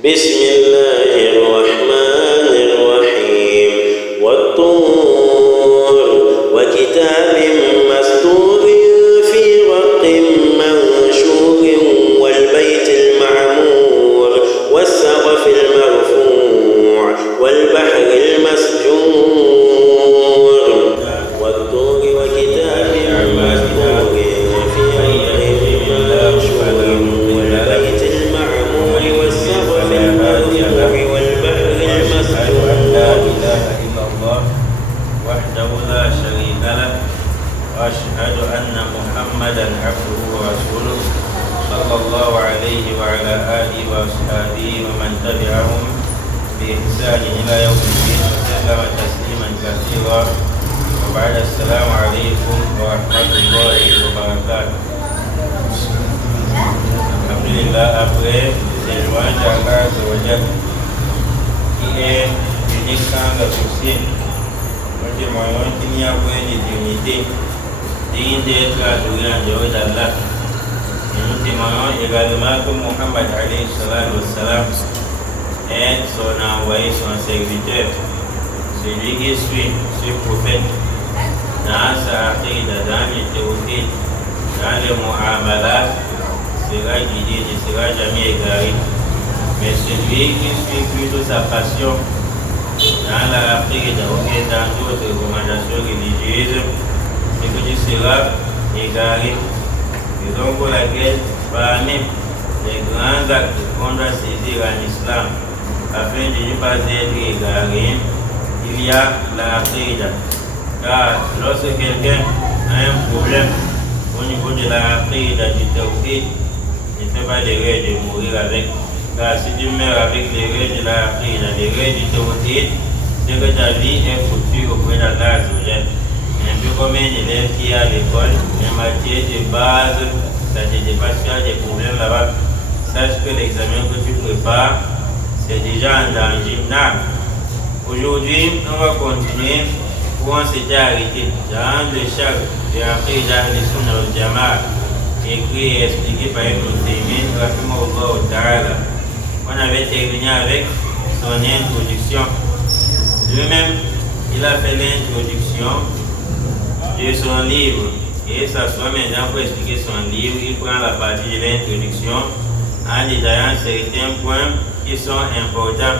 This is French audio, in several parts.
بسم الله الرحمن الرحيم والطور وكتاب مسطور في رق منشور والبيت المعمور والسقف المرفوع والبحر المسجور والطور وكتاب مسطور في رق منشور والبيت المعمور والسقف المرفوع والبحر المسجور. لا إله إلا الله وحده لا شريك له وأشهد أن محمدا عبده ورسوله صلى الله عليه وعلى آله وأصحابه ومن تبعهم بإحسان إلى يوم الدين وسلم تسليما كثيرا وبعد السلام عليكم ورحمة الله وبركاته. الحمد لله après c'est loin d'Allah qui est uniquement le souci. Nous témoignons qu'il n'y a point de dignité digne d'être adoré en dehors d'Allah. Et nous témoignons également que Muhammad alayhi salam est son envoyé, son serviteur, celui qui suit ce prophète dans sa aqida, dans les théories, dans les mu'amalat, sera guidé, ne sera jamais égaré. Mais celui qui suit plutôt sa passion dans la aqida ou bien dans d'autres recommandations religieuses, c'est que tu seras égaré. Raison pour laquelle parmi les grands actes qu'on doit saisir en islam afin de ne pas être égaré, il y a la aqida. Car lorsque quelqu'un a un problème au niveau de la aqida du tawhid, ne fait pas l'erreur de mourir avec. Car si tu meurs avec l'erreur de la aqida, l'erreur du tawhid, c'est que ta vie est foutue auprès d'Allah. Un peu comme un élève qui est à l'école, en matière de base, ça te dépasse, tu as des problèmes là-bas. Sache que l'examen que tu prépares, c'est déjà en danger. Aujourd'hui, on va continuer où on s'était arrêté dans le char de l'Aqida al-Sunnah wal-Jama'a, écrit et expliqué par Ibn Taymiyyah rahimahullah ta'ala. On avait terminé avec son introduction. Lui-même, il a fait l'introduction de son livre. Et ça soit maintenant pour expliquer son livre, il prend la partie de l'introduction en détaillant certains points qui sont importants.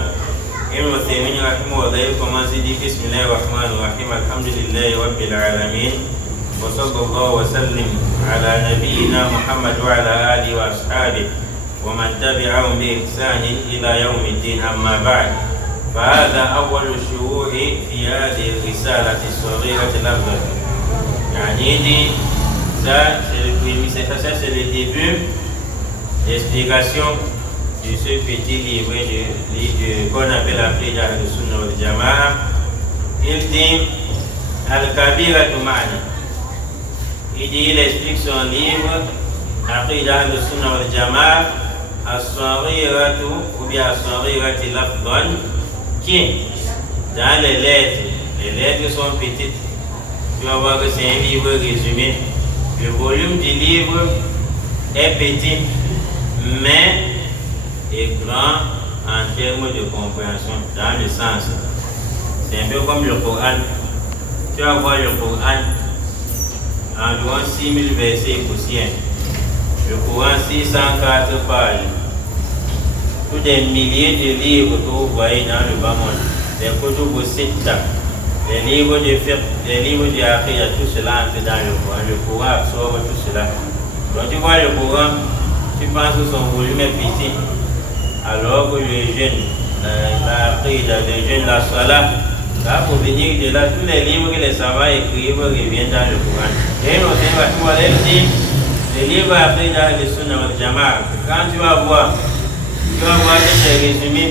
Ibn Taymiyyah rahimahullah commence à dire Bismillahir Rahmanir Rahim, Alhamdulillahi Rabbil Alamin, wa sallallahu wa sallim ala nabiyyina Muhammad wa ala alihi wa ashabihi wa man tabi'ahum bi ihsanin ila yawmiddin, amma ba'd. فهذا أول الشروع في هذه الرسالة الصغيرة الأفضل. يعني ça c'est le début d'explication de ce petit livre qu'on appelle l'Aqida al-Sunnah wal-Jama'a. Il dit Al-Kabiratu Ma'na. Il explique son livre Aqida al-Sunnah wal-Jama'a as-Saghiratu ou bien as-Saghirati al-Afdal, qui dans les lettres sont petites. Tu vas voir que c'est un livre résumé. Le volume du livre est petit, mais est grand en termes de compréhension, dans le sens. C'est un peu comme le Coran. Tu vas voir le Coran, environ 6000 versets poussières. Le Coran, 604 pages. Tous des milliers de livres que vous voyez dans le bas monde. Les Kutub Sitta, les livres de fiqh, les livres de Aqida, tout cela entre dans le Coran. Le Coran absorbe tout cela. Donc tu vois le Coran, tu penses que son volume est petit, alors que le jeûne, l'Aqida, le jeûne, la Salah, là pour venir de là, tous les livres que les savants écrivent reviennent dans le Coran. Et nous, tu vois, le livre Aqida al-Sunnah wal-Jama'a, quand tu vas voir que c'est résumé,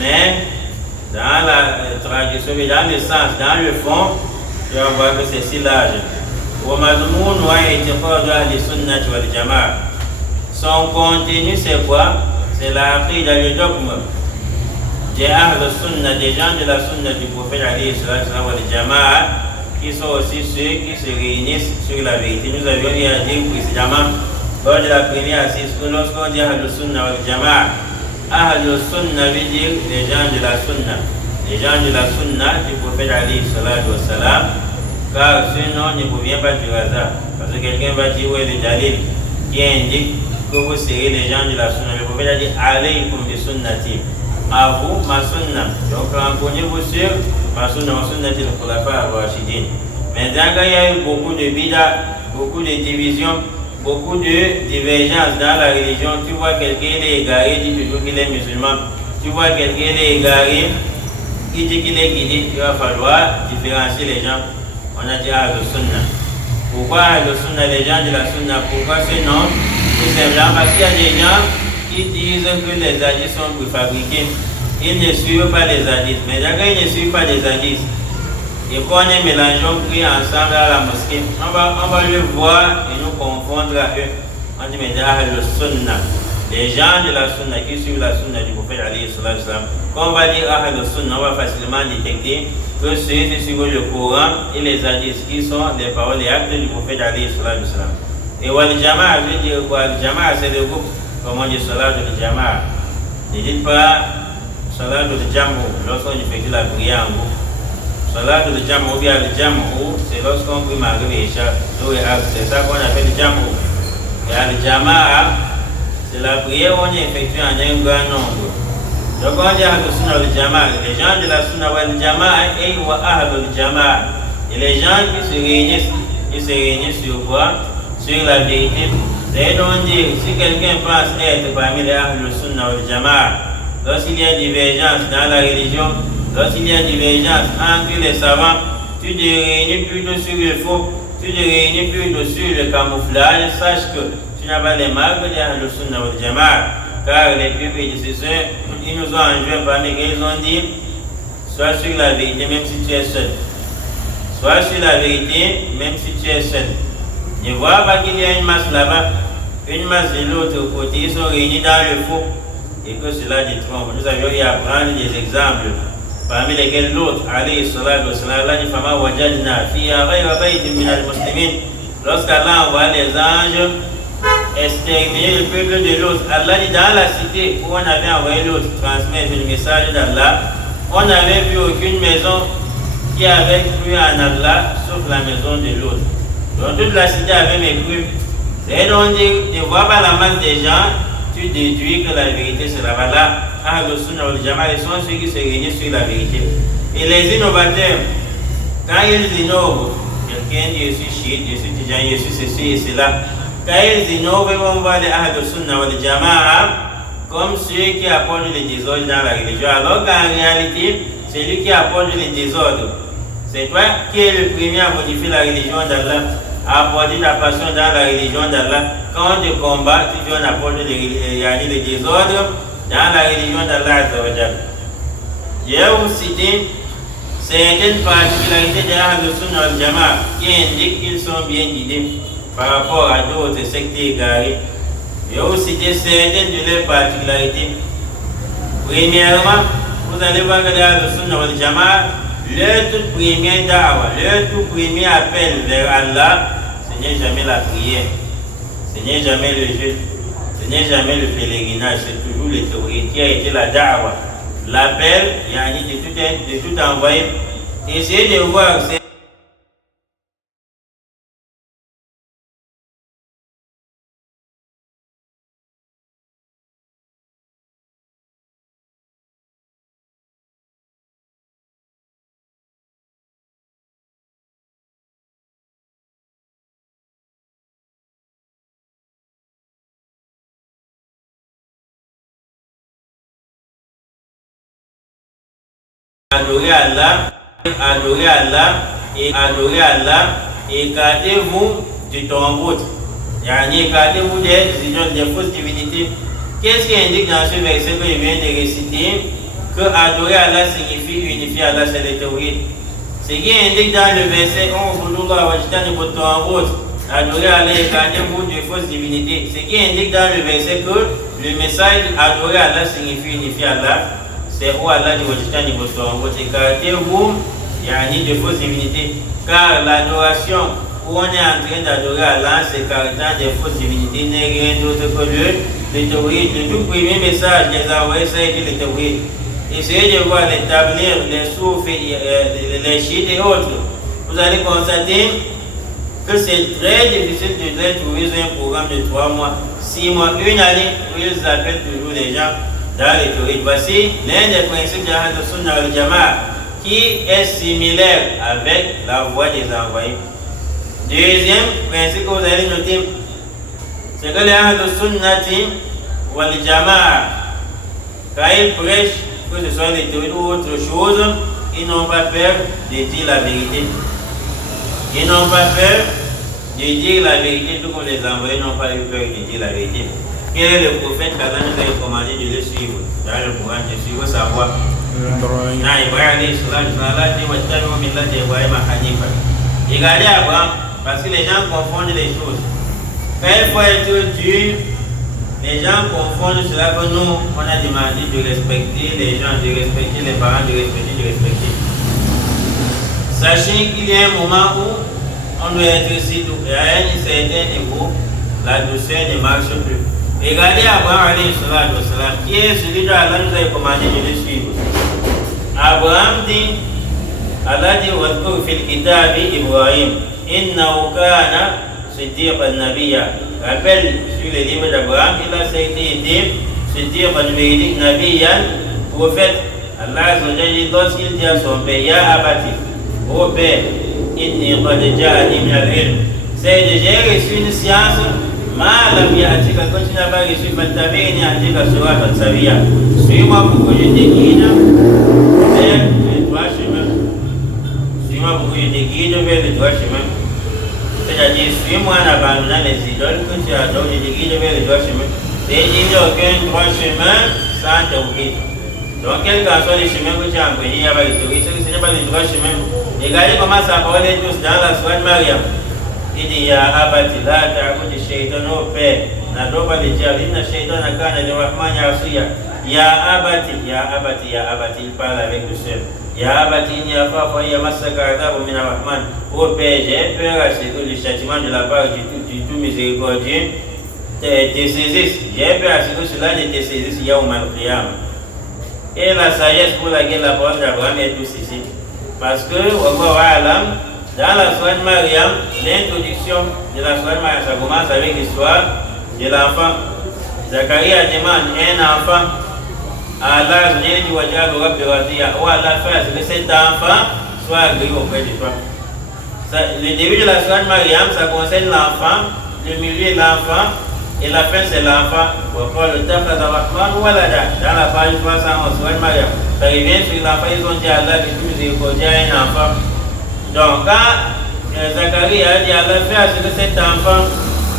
mais dans la traduction, dans le sens, dans le fond, tu vas voir que c'est si large. Son contenu, c'est quoi? C'est l'Aqida, le dogme des Ahl Sunnah, des gens de la Sunna du prophète alayhi salam wal Jama'a, qui sont aussi ceux qui se réunissent sur la vérité. Nous avions dit précédemment lors de la première assise que lorsqu'on dit Ahl Sunnah wal Jama'a, Ahlul Sunna veut dire les gens de la Sunna. Les gens de la Sunna du prophète alayhi salatu wassalam, car ce nom ne provient pas du hasard. Parce que quelqu'un va dire, ouais, le dalil qui indique que vous serez les gens de la Sunna. Le prophète a dit, alaykum bi sunnati. À vous, ma Sunna. Donc, renseignez-vous sur ma sunnati al-khulafa ar-rashidin. Maintenant, il y a eu beaucoup de bidas, beaucoup de divisions, beaucoup de divergences dans la religion. Tu vois quelqu'un est égaré, dit toujours qu'il est musulman. Tu vois quelqu'un est égaré, qui dit qu'il est guidé. Il va falloir différencier les gens. On a dit Ahlul Sunna. Pourquoi Ahlul Sunna, les gens de la Sunna? Pourquoi ce nom? Tout simplement parce qu'il y a des gens qui disent que les hadiths sont préfabriqués. Ils ne suivent pas les hadiths. Mais quand ils ne suivent pas les hadiths, et qu'on est mélangeant, pris ensemble à la mosquée, on va le voir et nous confondre à eux. On dit maintenant Ahlul Sunna. Les gens de la Sunna qui suivent la Sunna du prophète alayhi salatu wassalam. Quand on va dire Ahlul Sunna, on va facilement détecter que ceux qui suivent le Coran et les hadiths qui sont les paroles et actes du prophète alayhi salatu wassalam. Et Wal Jama'a veut dire quoi? Al Jama'a c'est le groupe, comme on dit Salatul Jama'a. Ne dites pas Salatul Jam'u lorsqu'on effectue la prière en groupe. Salatul Jam'u ou bien le Jam'u, c'est lorsqu'on prie Maghrib et Isha. C'est ça qu'on appelle le Jam'u. Et Al Jama'a, c'est la prière où on effectue en un grand nombre. Donc on dit Ahlul Sunna wal Jama'a. Les gens de la Sunna wal Jama'a et wa Ahlul Jama'a. Et les gens qui se réunissent sur quoi? Sur la vérité. C'est donc dire, si quelqu'un pense être parmi les Ahlul Sunna wal Jama'a, lorsqu'il y a divergence dans la religion, lorsqu'il y a divergence entre les savants, tu te réunis plutôt sur le faux, tu te réunis plutôt sur le camouflage, sache que tu n'as pas les marques des Ahlul Sunna wal Jama'a. Car les plus prédécesseurs, ils nous ont enjoint parmi eux, ils ont dit, sois sur la vérité même si tu es seul. Sois sur la vérité même si tu es seul. Ne vois pas qu'il y a une masse là-bas, une masse de l'autre côté, ils sont réunis dans le faux. Et que cela détrompe. Nous avions eu à prendre des exemples, parmi lesquels l'autre, alayhi salatu wassalam, Allah dit fama wajadna fiha ghayra baytin min al-muslimin. Lorsqu'Allah envoie les anges exterminer le peuple de l'autre, Allah dit dans la cité où on avait envoyé l'autre transmettre le message d'Allah, on n'avait vu aucune maison qui avait cru en Allah sauf la maison de l'autre. Donc toute la cité avait mécru. C'est donc dire, ne vois pas la masse des gens, tu déduis que la vérité c'est là-bas. Là, Ahlul Sunna wal Jama'a, ils sont ceux qui se réunissent sur la vérité. Et les innovateurs, quand ils innovent, quelqu'un dit je suis chiite, je suis tijan, je suis ceci et cela. Quand ils innovent, on voit les Ahlul Sunna wal Jama'a comme ceux qui apportent les désordres dans la religion. Alors qu'en réalité, c'est lui qui apporte les désordres. C'est toi qui es le premier à modifier la religion d'Allah, à apporter ta passion dans la religion d'Allah. Quand on te combat, tu dois apporter les désordres dans la religion d'Allah. Je vais vous citer certaines particularités des Ahlul Sunna wal Jama'a qui indiquent qu'ils sont bien guidés par rapport à d'autres sectes égarés. Je vais vous citer certaines de leurs particularités. Premièrement, vous allez voir que les Ahlul Sunna wal Jama'a, leur tout premier da'wa, leur tout premier appel vers Allah, ce n'est jamais la prière, ce n'est jamais le jeûne, ce n'est jamais le pèlerinage, c'est toujours le tawhid qui a été la da'wa. L'appel, de tout envoyer. Essayez de voir. Adorez Allah et adorez Allah, écartez-vous du tombeau. Écartez-vous des idoles, des fausses divinités. Qu'est-ce qui indique dans ce verset que je viens de réciter? Que adorer Allah signifie unifier Allah, c'est le tawhid. Ce qui indique dans le verset adorer Allah, écartez-vous des fausses divinités. Ce qui indique dans le verset que le message adorer Allah signifie unifier Allah. C'est où Allah dit écartez-vous de fausses divinités. Car l'adoration où on est en train d'adorer Allah, c'est écartant des fausses divinités, n'est rien d'autre que le tawhid, le tout premier message des envoyés, c'est le tawhid. Essayez de voir l'établir, les soufis, les chiites et autres. Vous allez constater que c'est très difficile de trouver un programme de 3 mois, 6 mois, 1 année où ils appellent toujours les gens dans les tawhid. Voici l'un des principes de Ahl Sunnah wal Jama'a qui est similaire avec la voie des envoyés. Deuxième principe que vous allez noter, c'est que les Ahl Sunnah wal Jama'a, quand ils prêchent, que ce soit les théories ou autre chose, ils n'ont pas peur de dire la vérité. Ils n'ont pas peur de dire la vérité, tout comme les envoyés n'ont pas eu peur de dire la vérité. Quel est le prophète qu'Allah nous a commandé de le suivre? Dans le Coran, de suivre sa voie. Ibrahim alayhi salam, regardez Abraham, parce que les gens confondent les choses. Quand il faut être dur, les gens confondent cela que nous, on a demandé de respecter les gens, de respecter les parents, de respecter. Sachez qu'il y a un moment où on doit être ici, à un certain niveau, la douceur ne marche plus. Regardez Abraham alayhi salam, qui est celui dont Allah nous a commandé de le suivre. Abraham dit, Allah dit, وَاذْكُرْ فِي الْكِتَابِ إِبْرَاهِيمَ إِنَّهُ كَانَ صِدِّيقًا نَبِيًّا. Rappelle sur les livres d'Abraham, il a été صِدِّيقًا نَبِيًّا, prophète. Allah dit lorsqu'il dit à son père, Ya abati, ô père, inni qad ja'ani min al-ilm. C'est de j'ai reçu une science, ma lam ya'tika, quand tu n'as pas reçu, fattabi'ni ahdika siratan sawiyya. Suis-moi pour que je te guide vers le droit chemin. Suis-moi pour que je te guide vers le droit chemin. C'est-à-dire, suis-moi en abandonnant les idoles que tu adores, je te guide vers le droit chemin. Et il n'y a aucun droit chemin sans tawhid. Donc, quel qu'en soit le chemin que tu as emprunté, il n'y a pas de tawhid, ce n'est pas le droit chemin. Regardez comment ça parle tous dans la soirée de Mariam. Il dit, Ya abati la ta'budi shaytan, ô père, n'adore pas le diable, inna shaytana kana lirrahmani asiya. Ya abati, il parle avec le seul. Ya abati inni akhafu an yamassaka adhabun min ar-rahman. Ô père, j'ai peur à ce que le châtiment de la part du tout miséricordieux te saisisse. J'ai peur à ce que cela ne te saisisse yawm al-qiyamah. Et la sagesse pour laquelle la parole d'Abraham est tous ici. Parce que, wallahu a'lam, dans la soirée de Mariam, l'introduction de la soirée de Mariam, ça commence avec l'histoire de l'enfant. Zacharie demande un enfant. Allah dit où Allah fait que cet enfant soit agréé auprès de toi. Le début de la soirée de Mariam, ça concerne l'enfant, le milieu de l'enfant, et la fin c'est l'enfant. Dans la page 311, soirée de Mariam, ça revient sur l'enfant, ils ont dit à Allah que tu miséricordieux à un enfant. Donc quand Zacharie a dit à Allah, fais à ce que cet enfant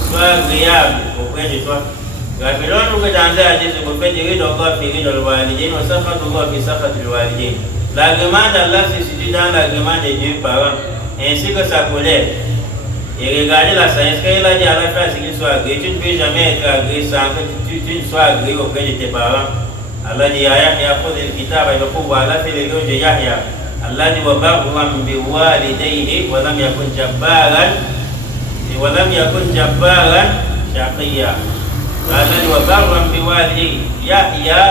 soit agréable auprès de toi. Rappelons-nous que dans un hadith, le prophète dit d'Allah fi ridal walidin wa sakhatullah fi sakhatil walidin. L'agrément d'Allah se situe dans l'agrément des deux parents, ainsi que sa colère. Et regardez la sagesse, quand il a dit à Allah faire ce qu'il soit agréé, tu ne peux jamais être agréé sans que tu ne sois agréé auprès de tes parents. Allah dit, Ya Yahya, khudh al-kitaba bi quwwa, Allah fait les lois de Yahya. Allah dit, wa barran bi walidayhi wa lam yakun jabbaran shaqiyya. Allah dit, wa barran bi walidayhi. Yahya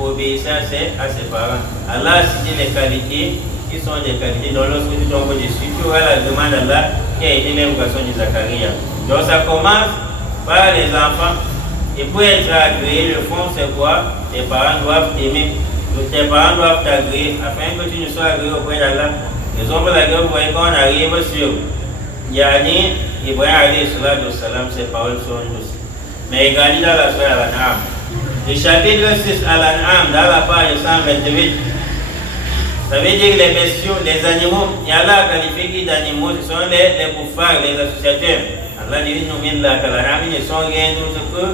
obéissait à ses parents. Allah a cité les qualités qui sont des qualités dont lorsque tu tombes dessus, tu auras la demande d'Allah qui a été l'invocation de Zacharie. Donc ça commence par les enfants. Et pour être agréé, le fond c'est quoi? Tes parents doivent t'aimer. Tes parents doivent t'agréer afin que tu ne sois agréé auprès d'Allah. Raison pour laquelle vous voyez quand on arrive sur Yani, Ibrahim alayhi salam, ses paroles sont douces. Mais regardez dans la soirée à l'An'am. Le chapitre 6 à l'An'am, dans la page 128, ça veut dire que les bestiaux, les animaux, et Allah a qualifié qui d'animaux, ce sont les kuffars, les associateurs. Allah dit, ils ne sont rien d'autre que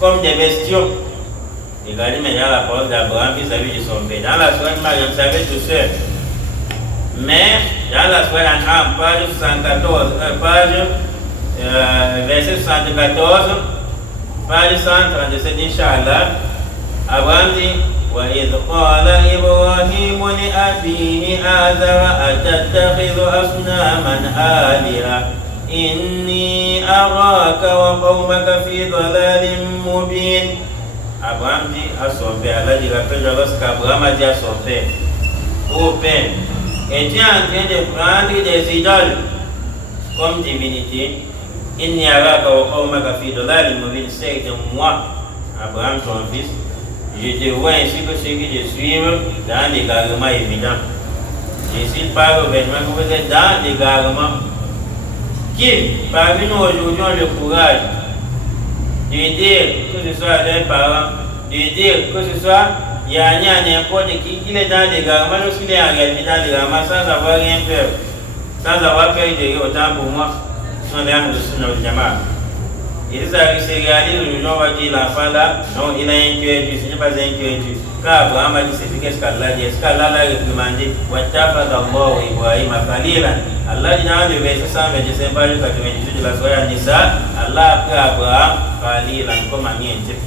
comme des bestiaux. Regardez maintenant la parole d'Abraham vis-à-vis de son père. Dans la soirée de Mariam, ça avait tout seul. Mais dans la soirée d'An'am, page 74, verset 74, page 137, Inch'Allah, Abraham dit, وإذ قال إبراهيم لأبيه آزر أتتخذ أصناما آلهة inni araka wa qaumaka fi dalalin mubin. Abraham dit à son père, Allah dit rappelle lorsqu'Abraham a dit à son père, ô père, es-tu en train de prendre des idoles comme divinité? Inni araka wa qaumaka fi dalalin mubin. C'est de moi, Abraham ton fils, je te vois ainsi que ceux qui te suivent dans l'égarement évident. Jésus parle au vêtement que vous êtes dans l'égarement. Qui parmi nous aujourd'hui ont le courage de dire que ce soit leurs parents, de dire que ce soit Yanni à n'importe qui, qu'il est dans l'égarement, lorsqu'il est en réalité dans l'égarement, sans avoir rien peur, sans avoir peur de dire autant pour moi, sont les âmes de Sunna wal Jama'a. Il s'est réalisé aujourd'hui, on va dire l'enfant là, non, il a un cœur Dieu, ce n'est pas un cœur Dieu. Car Abraham a dit, c'est qu'est-ce qu'Allah dit? Est-ce qu'Allah l'a réprimandé? Wattafadallahu Ibrahima khalilan. Allah dit dans le verset 125 page 98 de la Sourate Nisa, Allah a pris Abraham khalilan comme ami intime.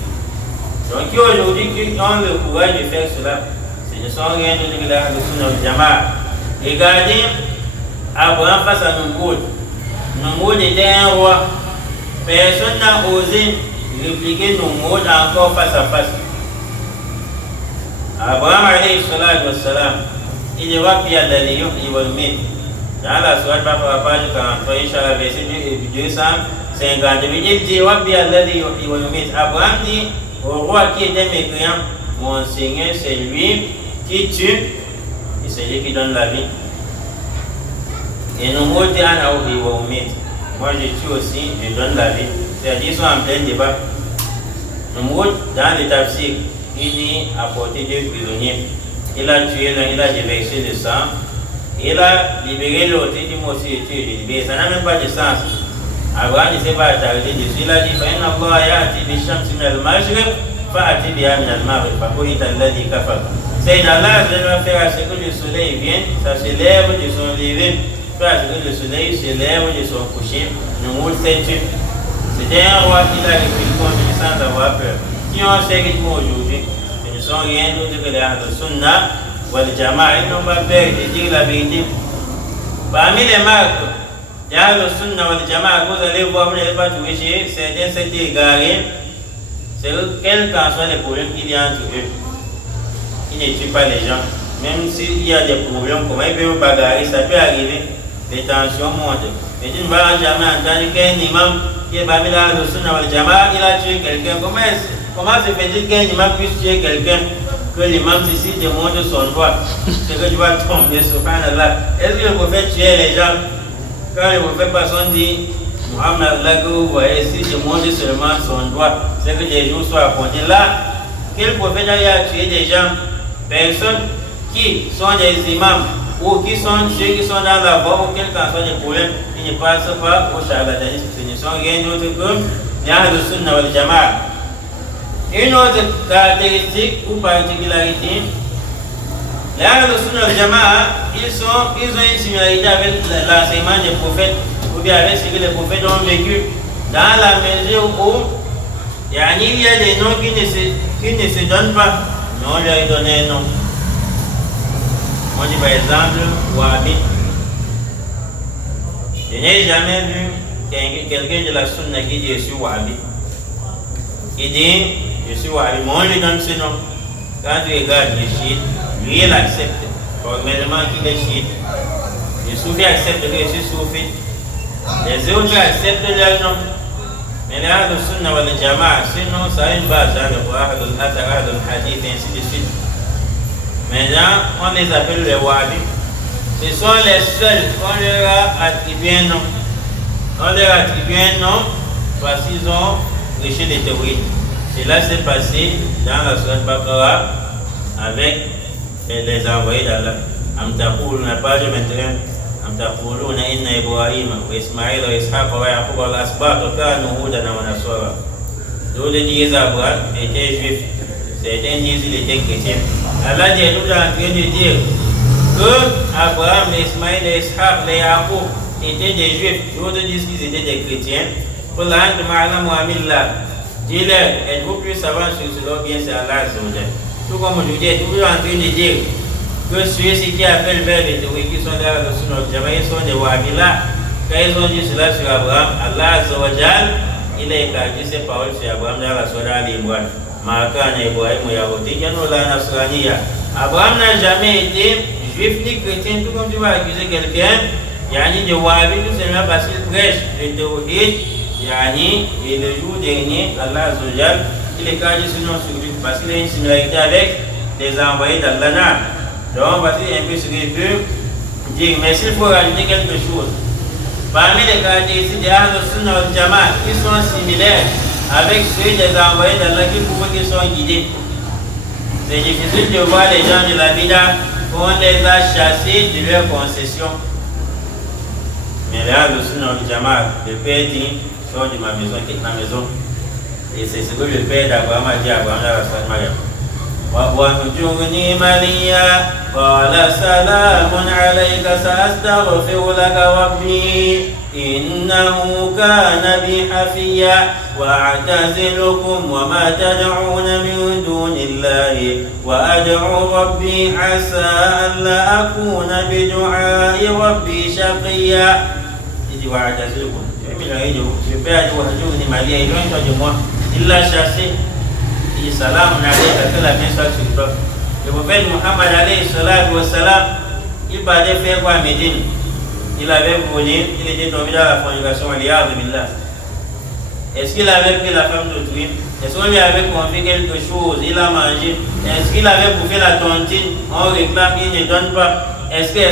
Donc aujourd'hui, qui ont le courage de faire cela, ce ne sont rien d'autre que la Sunna wal Jama'a. Regardez Abraham face à Namrud. Namrud était un roi. Personne n'a osé répliquer Namrud encore face à face. Abraham alayhi salatu wassalam, il est roi qui a donné dans la sourate page 43, Inch'Allah, verset 250, il dit Abraham dit au roi qui était mécréant, mon Seigneur, c'est lui qui tue et c'est lui qui donne la vie. Et nous mots dit moi je tue aussi, je donne la vie. C'est-à-dire qu'ils sont en plein débat. Nous mots dans les tafsirs, il dit apporter 2 prisonniers. Il a tué l'un, il a déversé le sang. Il a libéré l'autre, il dit moi aussi je tue, je libère. Ça n'a même pas de sens. Abraham ne s'est pas attardé dessus. Il a dit فإن الله يأتي بالشمس من المشرق فأتي بها من المغرب فبهت الذي كفر. C'est Allah qui va faire à ce que le soleil vienne, ça se lève de son lever, à ce que le soleil se lève de son coucher. Namrud s'est tué. C'était un roi qui l'a répliqué sans avoir peur. Qui ont ce rythme aujourd'hui, ce ne sont rien d'autre que les Sunna wal Jama'a. Ils n'ont pas peur de dire la vérité. Parmi les marques, il y a le Sunna wal Jama'a, vous allez voir, vous n'allez pas trouver chez certains s'étaient égarés. C'est quels qu'en soient les problèmes qu'il y a entre eux. Ils ne tuent pas les gens. Même s'il y a des problèmes, comment ils peuvent bagarrer, ça peut arriver. Les tensions montent. Mais tu ne vas jamais entendre qu'un imam qui est parmi là le Sunna wal Jama'a, il a tué quelqu'un. Comment se fait-il qu'un imam puisse tuer quelqu'un? Que l'imam ici démontre son droit. C'est que tu vas tomber, subhanallah. Est-ce que le prophète tuait les gens? Quand le prophète personne dit, Muhammad Allah que vous voyez, si démontre seulement son droit, c'est que les jours soient apportés. Là, quel prophète a tué des gens? Personne qui sont des imams ou qui sont ceux qui sont dans la voie ou quel qu'en soit les problèmes, ils ne passent pas au charlatanisme. Ce ne sont rien d'autre que les Ahlus Sunna wal Jama'a. Une autre caractéristique ou particularité, les Ahlus Sunna wal Jama'a, ils ont une similarité avec l'enseignement des prophètes ou bien avec ce que les prophètes ont vécu, dans la mesure où il y a des noms qui ne se donnent pas, mais on leur a donné un nom. On dit par exemple Wahhabi. Je n'ai jamais vu quelqu'un de la Sunna qui dit je suis Wahhabi. Il dit je suis Wahhabi, mais on lui donne ce nom. Quand tu regardes les chiites, lui il accepte formellement qu'il est chiite. Les soufis acceptent que je suis soufite. Les autres acceptent leur nom. Mais les Ahlus Sunna wal Jama'a, sinon ça a une base dans le Qur'an, Ahlul Hadith, ainsi de suite. Maintenant, on les appelle les Wahhabis. Ce sont les seuls qu'on leur a attribué un nom. On leur a attribué un nom parce qu'ils ont prêché les théories. Cela s'est passé dans la Sourate Baqarah avec les envoyés d'Allah. Am taquluna, page 21. Am taquluna inna Ibrahima wa Ismaïla wa Ishaqa wa Yaqub wa al-Asbaq kanu hudan wa nasara. D'autres disent Abraham était juif. Certains disent qu'il était chrétien. Allah est tout en train de dire que Abraham, Ismaël et Ishaq, les Yaqub étaient des juifs. D'autres disent qu'ils étaient des chrétiens. Pour l'âge de Ma'ala Muhammad, dis-leur, êtes-vous plus savants sur cela ou bien c'est Allah? Tout comme aujourd'hui, est toujours en train de dire que ceux qui appellent vers les théories qui sont dans le Sunna wal Jama'a, ils sont des Wahhabis là. Quand ils ont dit cela sur Abraham, Allah Azza wa Jal, il a écarté ses paroles sur Abraham dans la Surah Al-Imran. Abraham n'a jamais été juif ni chrétien, tout comme tu vas accuser quelqu'un, yani de Wahhabi, tout simplement parce qu'il prêche le tawhid, yani, et le jour dernier, Allah Azza wa Jal, il est écarté ce nom sur lui, parce qu'il a une similarité avec les envoyés d'Allah. Donc, voici un peu ce qu'il peut dire. Mais s'il faut rajouter quelque chose, parmi les caractéristiques des Ahl-Sunnah wal Jama'a qui sont similaires avec ceux des envoyés d'Allah qui prouvent qu'ils sont guidés, c'est difficile de voir les gens de la Bida qu'on les a chassés de leurs concessions. Mais les Ahl-Sunnah wal Jama'a, le père dit, sors de ma maison, quitte ma maison. Et c'est ce que le père d'Abraham a dit à Abraham dans la Surah Maryam. وَاهْجُرْنِي مَلِيًّا قَالَ سَلَامٌ عَلَيْكَ سَأَسْتَغْفِرُ لَكَ رَبِّي إِنَّهُ كَانَ بِي حَفِيًّا وَأَعْتَزِلُكُمْ وَمَا تَدْعُونَ مِن دُونِ اللَّهِ وَأَدْعُو رَبِّي عَسَىٰ أَلَّا أَكُونَ بِدُعَاءِ رَبِّي شَقِيًّا. Il dit وَأَعْتَزِلُكُمْ. Je peux aller وَاهْجُرْنِي مَلِيًّا, éloigne-toi de moi. Il l'a chassé. Il dit salam alayka, que la bien soit sur toi. Le prophète Muhammad alayhi salatu wa salam, il parlait faire quoi à Médine? Il avait volé, il était tombé dans la fornication, est-ce qu'il avait pris la femme d'autrui? Est-ce qu'on lui avait confié quelque chose? Il a mangé. Est-ce qu'il avait bouffé la tontine? On réclame, il ne donne pas. Est-ce qu'il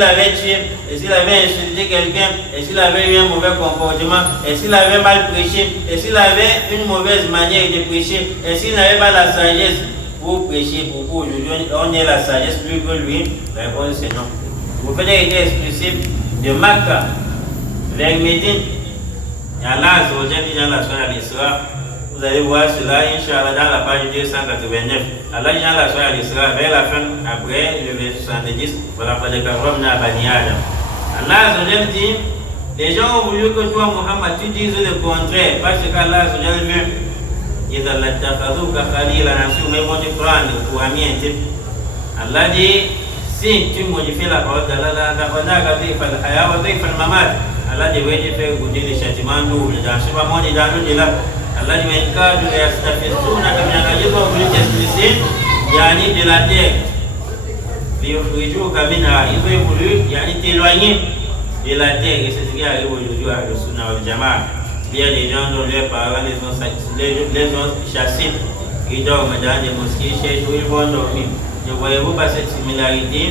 avait tué? Est-ce qu'il avait insulté quelqu'un? Est-ce qu'il avait eu un mauvais comportement? Est-ce qu'il avait mal prêché? Est-ce qu'il avait une mauvaise manière de prêcher? Est-ce qu'il n'avait pas la sagesse pour prêcher? Pourquoi aujourd'hui on a la sagesse plus que lui? La réponse c'est non. Vous faites été explicite de Makkah vers Médine. Et Allah Azza wa Jalla dit dans la Surah Al-Isra, vous allez voir cela, Inch'Allah, dans la page 289. Allah dit dans la Surah Al-Isra, vers la fin, après le verset 70, voilà, Allah Azza wa Jalla dit, les gens ont voulu que toi, Muhammad, tu dises le contraire, parce qu'Allah Azza wa Jalla veut. Ils vont te prendre pour ami intime. Allah dit, si tu modifies la parole d'Allah, Allah devrait te faire goûter les châtiments doubles dans ce moment et dans l'au-delà. Allah dit, ils ont voulu t'expulser de la terre. Ils ont voulu t'éloigner de la terre. Et c'est ce qui arrive aujourd'hui à Ahl-Sunnah wal Jama'a. Il y a des gens dont leurs parents les ont chassés. Ils dorment dans des mosquées, cherchent où ils vont dormir. Ne voyez-vous pas cette similarité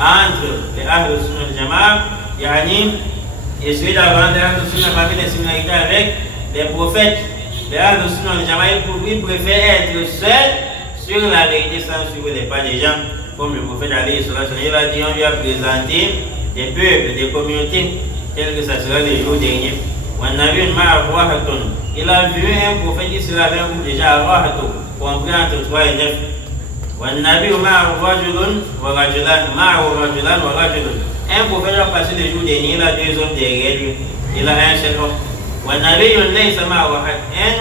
entre les Ahl-Sunnah wal Jama'a et celui d'avant des Ahl-Sunnah parmi les similarités avec les prophètes? Les Ahl-Sunnah wal Jama'a, ils préfèrent être seuls sur la vérité sans suivre les pas des gens. Comme le prophète alayhi salatu wa sallam, il a dit, on lui a présenté des peuples, des communautés, tels que ça sera les jours derniers. Il a vu un prophète qui sera avec vous déjà compris entre 3 et 9. Un prophète va passer les jours derniers, il a 2 hommes derrière lui, il a un seul homme. Un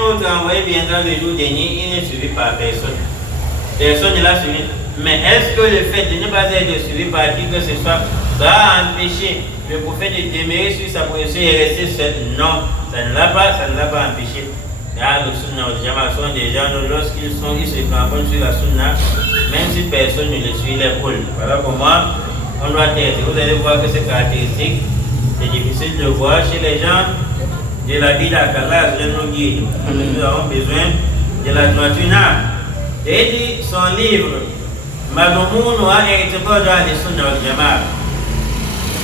autre envoyé viendra le jour dernier, il n'est suivi par personne. Personne ne l'a suivi. Mais est-ce que le fait de ne pas être suivi par qui que ce soit, ça a empêché le prophète de demeurer sur sa position et rester seul? Non, ça ne l'a pas empêché. Les Ahl-Sunnah wal Jama'a sont des gens lorsqu'ils se cramponnent sur la Sunna, même si personne ne les suit, les coule. Voilà comment on doit être. Vous allez voir que ces caractéristiques, c'est difficile de voir chez les gens de la Bida qu'Allah nous guide. Nous avons besoin de la droiture. Et dit son livre, Madomoun wa I'tiqad Ahl-Sunnah wal Jama'a.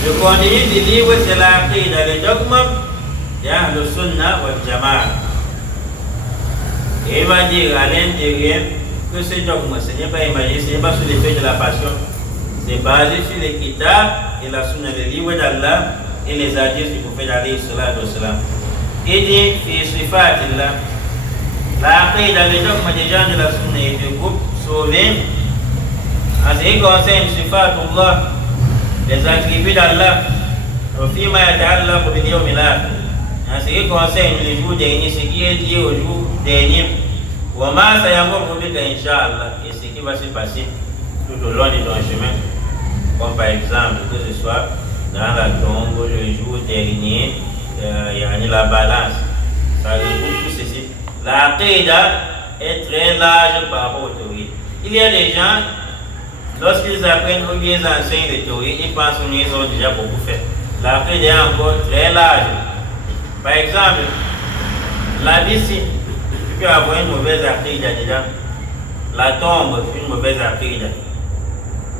Le contenu du livre, c'est l'aqida, le dogme d'Ahl-Sunnah wal Jama'a. Et il va dire à l'intérieur que ce dogme, ce n'est pas imaginé, ce n'est pas sous l'effet de la passion. C'est basé sur les kitabs et la sunna, les livres d'Allah et les hadiths du prophète alayhi salatu wa salam. Il dit, fi sifatillah, l'aqida, le dogme des gens de la sunna et du groupe sauvés, en ce qui concerne sifatullah, les attributs d'Allah, fima yata'allaqu bil yawmil akhir, en ce qui concerne le jour dernier, ce qui est lié au jour dernier, wa ma sayamurru bika incha'Allah, et ce qui va se passer tout au long de ton chemin, comme par exemple que ce soit dans la tombe le jour dernier, il y a la balance. Ça regroupe tout ceci. La Aqidah est très large par rapport au tawhid. Il y a des gens, lorsqu'ils apprennent ou bien ils enseignent le tawhid, ils pensent qu'ils ont déjà beaucoup fait. La Aqidah est encore très large. Par exemple, la vie, si tu peux avoir une mauvaise Aqidah déjà, la tombe, une mauvaise Aqidah,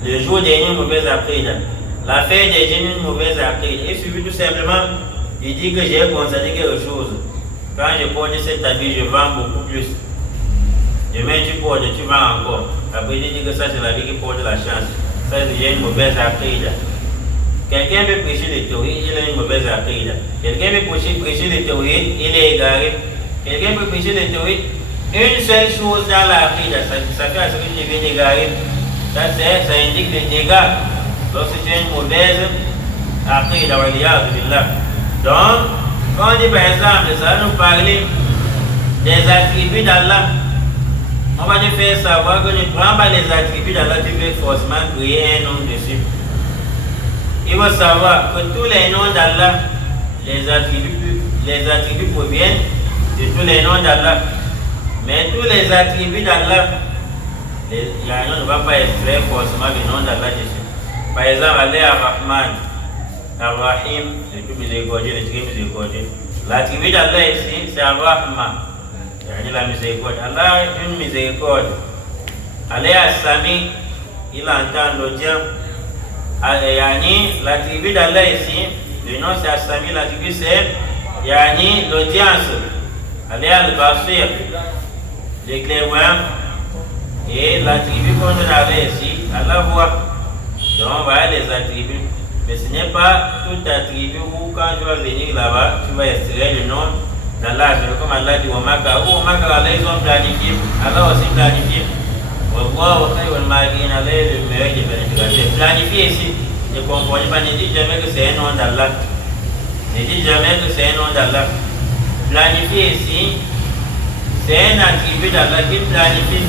le jour dernier, une mauvaise Aqidah, la fête des jeunes, une mauvaise Aqidah. Il suffit tout simplement, il dit que j'ai constaté quelque chose. Quand je porte cet habit, je vends beaucoup plus. Demain tu portes, tu vends encore. Après il dit que ça c'est la vie qui porte la chance. Ça c'est déjà une mauvaise Aqidah. Quelqu'un peut prêcher le tawhid, il a une mauvaise Aqidah. Quelqu'un peut prêcher le tawhid, il est égaré. Quelqu'un peut prêcher le tawhid, une seule chose dans la Aqidah, ça fait à ce que tu deviens égaré. Ça indique des dégâts. Lorsque tu as une mauvaise Aqidah, donc, quand on dit par exemple, ça va nous parler des attributs d'Allah. On va te faire savoir que ne prends pas les attributs d'Allah, tu peux forcément créer un nom dessus. Il faut savoir que tous les noms d'Allah, les attributs proviennent de tous les noms d'Allah. Mais tous les attributs d'Allah, on ne va pas extraire forcément le nom d'Allah dessus. Par exemple, Allah Ar-Rahman, Ar-Rahim, le tout miséricordieux, le très miséricordieux. L'attribut d'Allah ici, c'est Ar-Rahman. La miséricorde. Allah a une miséricorde. Allah As-Sami, il entend l'audience. L'attribut d'Allah ici, le nom c'est As-Sami, l'attribut c'est l'audience. Allah Al-Basir, le clairvoyant. Et l'attribut qu'on donne à Allah ici, Allah voit. Donc on va les attributs. Mais ce n'est pas tout attribut où quand tu vas venir là-bas, tu vas extraire le nom d'Allah. Comme Allah dit, Allah ils ont planifié, Allah aussi planifié. Allah est le meilleur des planificateurs. Planifier ici, ne comprenez pas, ne dites jamais que c'est un nom d'Allah. Ne dites jamais que c'est un nom d'Allah. Planifier ici, c'est un attribut d'Allah qui planifie.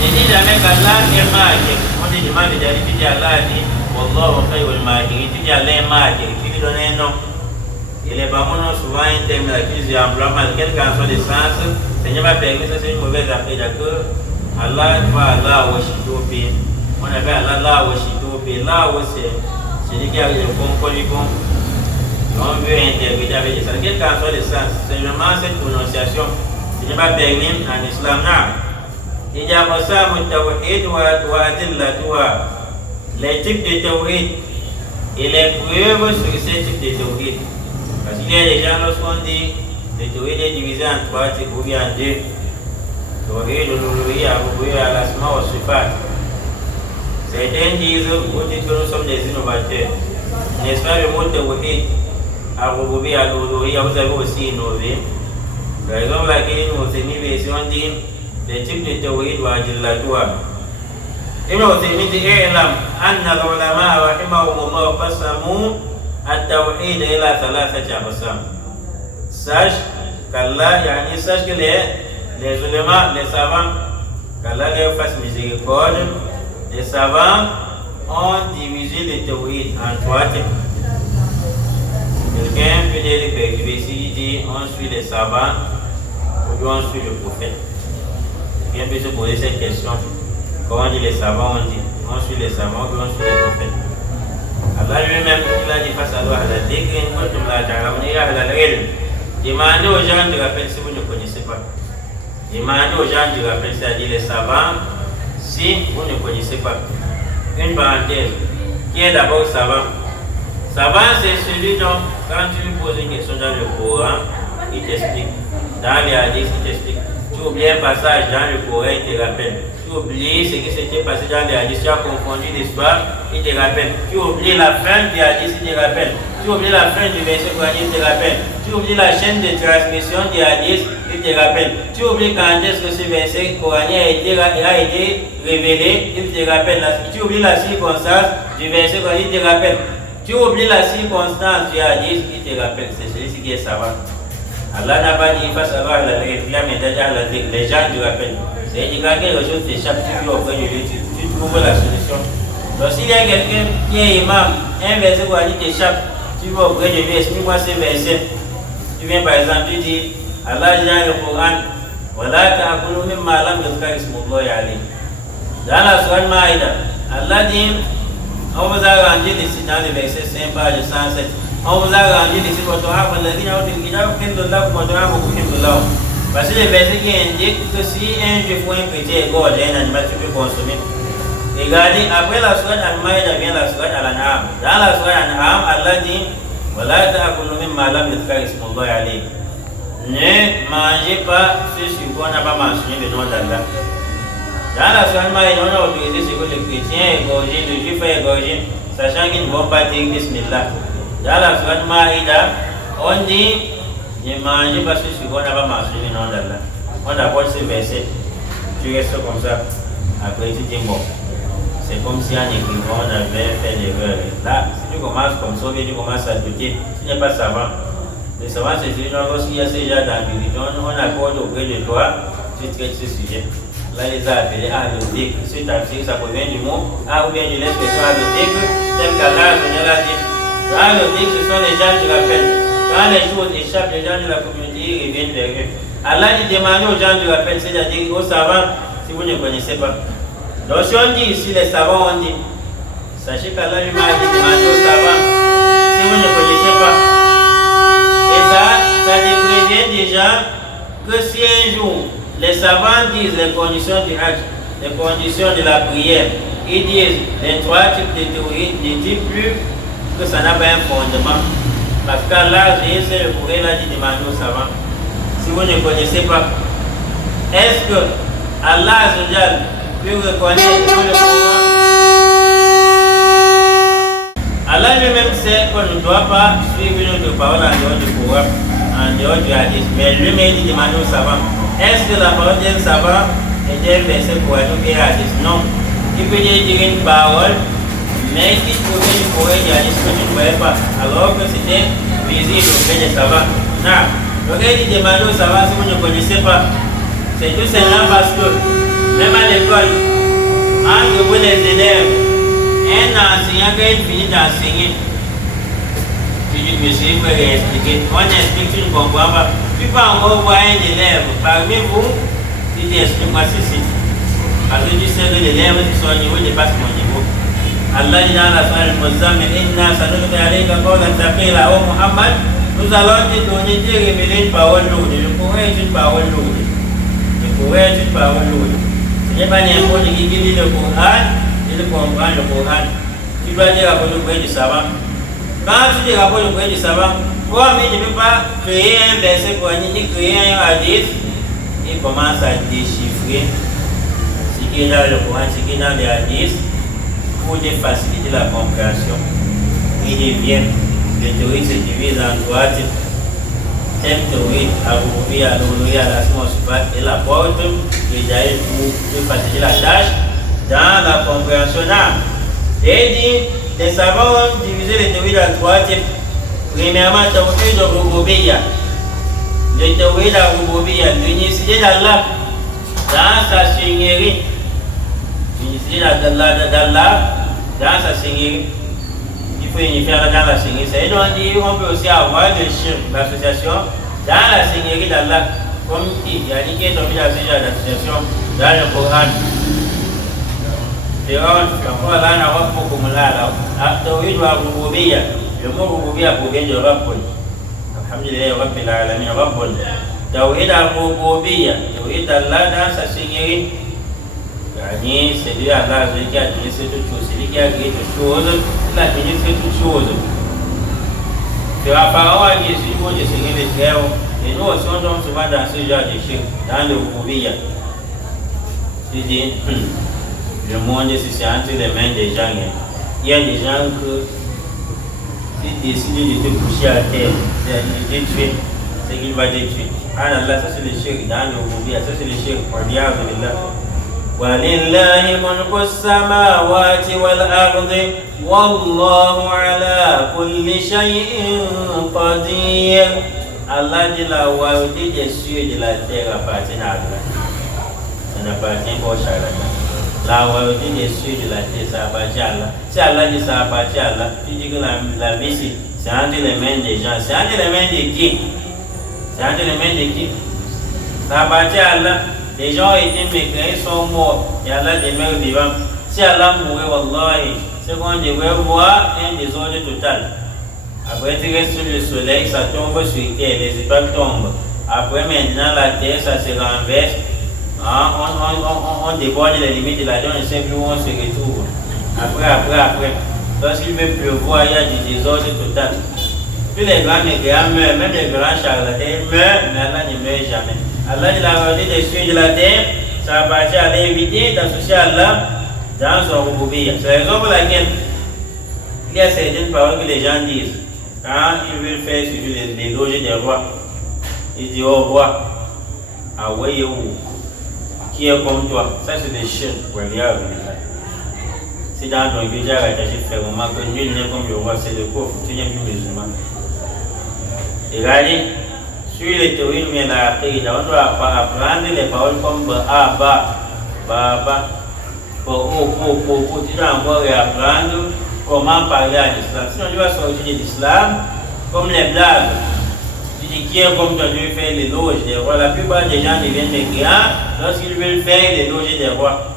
Ne dites jamais qu'Allah est magique. On dit demande de Allah dit, Wallahu khayrul makirin. Tu dis Allah est magique, tu lui donnes un nom. Et les bamons ont souvent un terme qu'ils emploient mal, quel qu'en soit le sens. Seigneur m'a permis, ça c'est une mauvaise affaire que Allah va Allah Washitopi. On appelle Allah Washitopi. Là où c'est celui qui a le concours du bon. On veut interpréter avec ça. Quel qu'en soit le sens, c'est vraiment cette prononciation. Seigneur m'a permis en islam. Il y a Mossam Tawhid wa Adillatuha. Les types de tawhid et les preuves sur ces types de tawhid. Parce qu'il y a des gens, lorsqu'on dit le tawhid est divisé en trois types ou bien en deux. Tawhid, l'uluhiyya, al-rububiyyya, al-asma wa sifat. Certains disent, vous dites que nous sommes des innovateurs. N'est-ce pas le mot tawhid, al-rububiyyya, al-uluhiyya, vous avez aussi innové. Par exemple, laquelle nous avons version dit les types de tawhid wa adillatuha. Ibn Uthaymin dit i'lam anna al-ulama rahimahumullah qasamu at-tawhid ila thalathati aqsam. Sache que les ulémas, les savants, qu'Allah leur fasse miséricorde, les savants ont divisé le tawhid en trois types. Quelqu'un peut dire que il dit on suit les savants ou bien on suit le prophète. Quelqu'un peut se poser cette question. Quand on dit les savants, on dit on suit les savants ou on suit les prophètes. Allah lui-même, il a dit face à Allah, demandez aux gens de rappel si vous ne connaissez pas. Demandez aux gens de rappel, c'est-à-dire les savants, si vous ne connaissez pas. Une parenthèse, qui est d'abord savant? Savant, c'est celui dont, quand tu lui poses une question dans le Coran, il t'explique. Dans les hadiths, il t'explique. Tu oublies un passage dans le Coran, il te rappelle. Tu oublies ce qui s'était passé dans les hadiths, tu as confondu l'histoire, il te rappelle. Tu oublies la fin du hadith, il te rappelle. Tu oublies la fin du verset coranique, il te rappelle. Tu oublies la chaîne de transmission du hadith, il te rappelle. Tu oublies quand est-ce que ce verset coranique a été révélé, il te rappelle. Tu oublies la circonstance du verset coranique, il te rappelle. Tu oublies la circonstance du hadith, il te rappelle. C'est celui-ci qui est savant. Allah n'a pas dit face à Allah, les gens du rappel. C'est-à-dire quand quelque chose t'échappe, tu peux auprès de lui, tu trouves la solution. Donc s'il y a quelqu'un qui est imam un verset qui t'échappe, tu vas auprès de lui, explique-moi ce verset. Tu viens par exemple, tu dis, Allah dit dans le Coran, voilà ta'akulu mimma lam yuzkar ismullahi alayhi. Dans la Sourate Maïda, Allah dit, on vous a rendu ici dans le verset 5 page 107. On vous a rendu ici votre âme, la vie n'a aucun guidage, aucun de là, votre âme, aucun de là. Parce que le verset qui indique que si un juif ou un chrétien égorge un animal, tu peux consommer. Regardez, après la Sourate Al-Maïda vient la Sourate Al-An'am. Dans la Sourate Al-An'am, Allah dit, voilà ta'akulu mimma lam yuzkar ismullahi alayhi. Ne mangez pas ce sur quoi on n'a pas mentionné le nom d'Allah. Dans la Sourate Maïda, on a autorisé ce que les chrétiens égorgent, les juifs égorgent, sachant qu'ils ne vont pas dire Bismillah. Dans la Sourate Maïda, on dit ne mangez pas ce sur quoi on n'a pas mentionné le nom d'Allah. On apporte ce verset, tu restes comme ça. Après, tu dis bon, c'est comme si en écrivant on avait fait l'erreur. Là, si tu commences comme ça, tu commences à douter, tu n'es pas savant. Le savant, c'est celui lorsqu'il y a ces gens dans la religion, on accorde auprès de toi, tu traites ce sujet. Là, les a appelés allotique. Ce tafsir, ça provient du mot ou bien de l'expression allotique, tel qu'Allah l'a dit. Allotique, ce sont les gens qui rappellent. Quand les choses échappent, les gens de la communauté reviennent vers eux. Allah dit demandez aux gens du rappel, c'est-à-dire aux savants, si vous ne connaissez pas. Donc, si on dit ici, les savants ont dit, sachez qu'Allah lui-même a dit demandez aux savants, si vous ne connaissez pas. Et ça prévient déjà que si un jour, les savants disent les conditions du Hajj, les conditions de la prière, ils disent les trois types de théories, ne disent plus que ça n'a pas un fondement. Parce qu'Allah, c'est le courrier, là, dit demander aux savants. Si vous ne connaissez pas, est-ce que Allah peut reconnaître que le Coran? Allah lui-même sait qu'on ne doit pas suivre notre parole en dehors du Coran, en dehors du hadith, mais lui-même dit demander aux savants. Est-ce que la parole d'un savant est un verset coranique ou un hadith? Non. Il peut dire une parole, mais qui provient du Coran et du hadith que tu ne voyais pas, alors que c'était visible auprès des savants. Non. Donc il dit demander aux savants si vous ne connaissez pas. C'est tout simplement parce que, même à l'école, entre vous les élèves, un enseignant, quand il finit d'enseigner, tu dis monsieur, il faut réexpliquer. On explique, tu ne comprends pas. Tu peux encore voir un élève parmi vous, tu dis explique-moi ceci. Parce que tu sais que l'élève qui sont au niveau dépasse mon niveau. Allah dit dans la Sourate Al-Muzammil, Inna sanulqi alayka qawlan thaqila, ô Muhammad, nous allons te donner, te révéler une parole lourde. Le Coran est une parole lourde. Le Coran est une parole lourde. Ce n'est pas n'importe qui lit le Coran, il comprend le Coran. Tu dois dire rapport auprès du savant. Quand tu dis rapport auprès du savant, comme il ne peut pas créer un verset coranique ni créer un hadith, il commence à déchiffrer ce qui est dans le Coran, ce qui est dans les hadiths, pour faciliter la compréhension. Il devient, les théories se divisent en trois types. Une théorie à Roubi, à l'Oloui, à la Simosubat et la porte, et d'ailleurs pour faciliter la tâche dans la compréhension. Et dit, les savants ont divisé les théories dans trois types. Premièrement, théorie de Rububiyya. Le théorie de Rububiyya, l'unicité d'Allah dans sa seigneurie. L'unicité d'Allah dans sa seigneurie. Il faut unifier dans la seigneurie. C'est donc dire on peut aussi avoir le shirk, l'association dans la seigneurie d'Allah. Comme il y a dit qu'il est tombé dans ce genre d'association dans le Coran. Le mot Rububiyya provient de Rabbun. Alhamdulillah, Rabbil Alamin, Rabbun. Tawhid al-Rububiyya, Tawhid Allah dans sa seigneurie. C'est lui Allah qui a administré toutes choses, c'est lui qui a créé toutes choses, il a administré toutes choses. C'est la parole à Jésus, il faut de Seigneur les frères. Et nous aussi, on tombe souvent dans ce genre de choses, dans le Rububiyya. Il dit, le monde c'est entre les mains des gens. Il y a des gens que s'ils décident de te coucher à terre, de te tuer, c'est qu'il va te tuer. Allah, ça c'est le shirk, dans le Rububiyya, ça c'est le shirk. وَلِلَّهِ مُلْكُ السَّمَاوَاتِ وَالْأَرْضِ وَاللَّهُ عَلَى كُلِّ شَيْءٍ قَدِيرٌ. Allah dit la royauté des cieux et de la terre appartient à Allah. Ça n'appartient pas au charlatan. La royauté des cieux de la terre, ça appartient à Allah. Si Allah dit ça appartient à Allah, tu dis que la vie, c'est entre les mains des gens. C'est entre les mains de qui? C'est entre les mains de qui? Ça appartient à Allah. Les gens ont été mécréés, ils sont morts. Et Allah demeure vivant. Si Allah mourait, wallahi, c'est qu'on devrait voir un désordre total. Après, tu restes sur le soleil, ça tombe sur terre, les étoiles tombent. Après, maintenant, la terre, ça se renverse. On déborde les limites de la terre, on ne sait plus où on se retrouve. Après. Lorsqu'il veut pleuvoir, il y a du désordre total. Tous les grands mécréants meurent, même les grands charlatans meurent, mais Allah ne meurt jamais. Allah dit la royauté des cieux de la terre, ça appartient à l'éviter d'associer Allah dans son rouboubiya. C'est la raison pour laquelle il y a certaines paroles que les gens disent. Quand ils veulent faire suivre les loges des rois, ils disent au roi, ah ouais, qui est comme toi? Ça c'est des chiens. Si dans ton budget rattaché fermement que nul n'est comme le roi, c'est le pauvre, tu n'es plus musulman. Et regardez, sur les théories, mais on doit apprendre les paroles comme Baba, tu dois encore apprendre comment parler à l'islam. Sinon, tu vas sortir de l'islam comme les blagues. Tu dis qui est comme toi, tu veux faire l'éloge des rois. La plupart des gens deviennent mécréants lorsqu'ils veulent faire l'éloge des rois.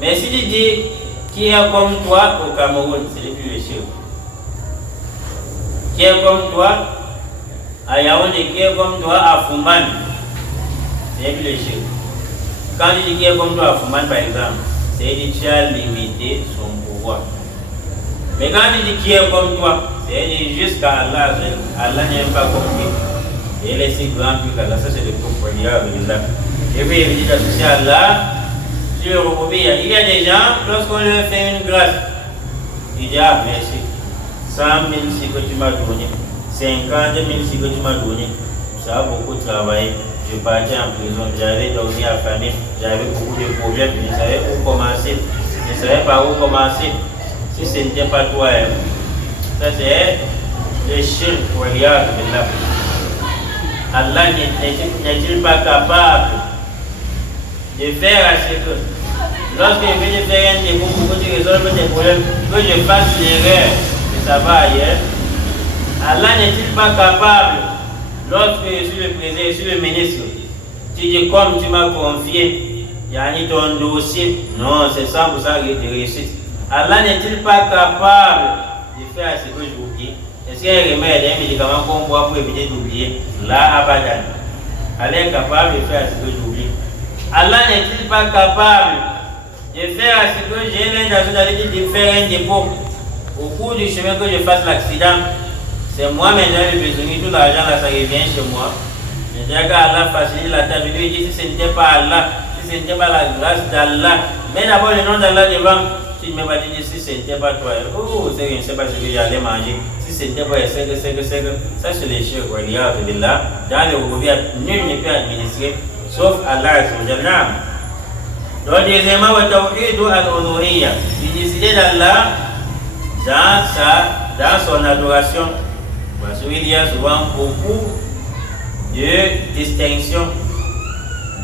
Mais si tu dis qui est comme toi au Cameroun, c'est le plus chiant. Qui est comme toi à Yaoundé, qui est comme toi à Fumban, c'est le plus chiant. Quand tu dis qui est comme toi à Fumban, par exemple, c'est que tu as limité son pouvoir. Mais quand tu dis qui est comme toi, c'est jusqu'à Allah, Allah n'aime pas comme lui. Et il est si grand qu'Allah, ça c'est le propre d'Allah. Et puis il dit d'associer Allah sur le rouboubiya. Il y a des gens, lorsqu'on leur fait une grâce, il dit ah merci, 100 000 si que tu m'as donné, 50 000 si que tu m'as donné, ça a beaucoup travaillé. Je partais en prison, j'avais dormi à famille, j'avais beaucoup de problèmes, je ne savais où commencer, je ne savais pas où commencer. Si ce n'était pas toi, ça c'est le shirk pour Allah. Allah n'est-il pas capable de faire à ce que, lorsque je vais te faire un défaut pour que tu résolves tes problèmes, que je fasse l'erreur, que ça va ailleurs? Allah n'est-il pas capable, lorsque je suis le président, je suis le ministre, tu dis comme tu m'as confié, il y a ton dossier, non, c'est 100% de réussite. Allah n'est-il pas capable de faire ce que j'oublie? Est-ce qu'il y a un remède, un médicament qu'on boit pour éviter d'oublier? Là, abadan. Allah est capable de faire ce que j'oublie. Allah n'est-il pas capable de faire ce que j'ai l'intention d'aller de faire un dépôt? Au cours du chemin que je fasse l'accident, c'est moi maintenant le prisonnier, tout l'argent là, ça revient chez moi. Je dis qu'Allah facilite la tâche. Je lui dis si ce n'était pas Allah, si ce n'était pas la grâce d'Allah, mais d'abord le nom d'Allah devant. Tu ne m'as pas dit si ce n'était pas toi, oh, je ne sais pas ce que j'allais manger. Si ce n'était pas, c'est que. Ça, c'est les chers, regarde de là. Dans le rouboubiya, nul ne peut administrer, sauf Allah. Donc, deuxièmement, wa tawhidu al-uluhiyya, l'unicité d'Allah dans son adoration. Parce qu'il y a souvent beaucoup de distinctions.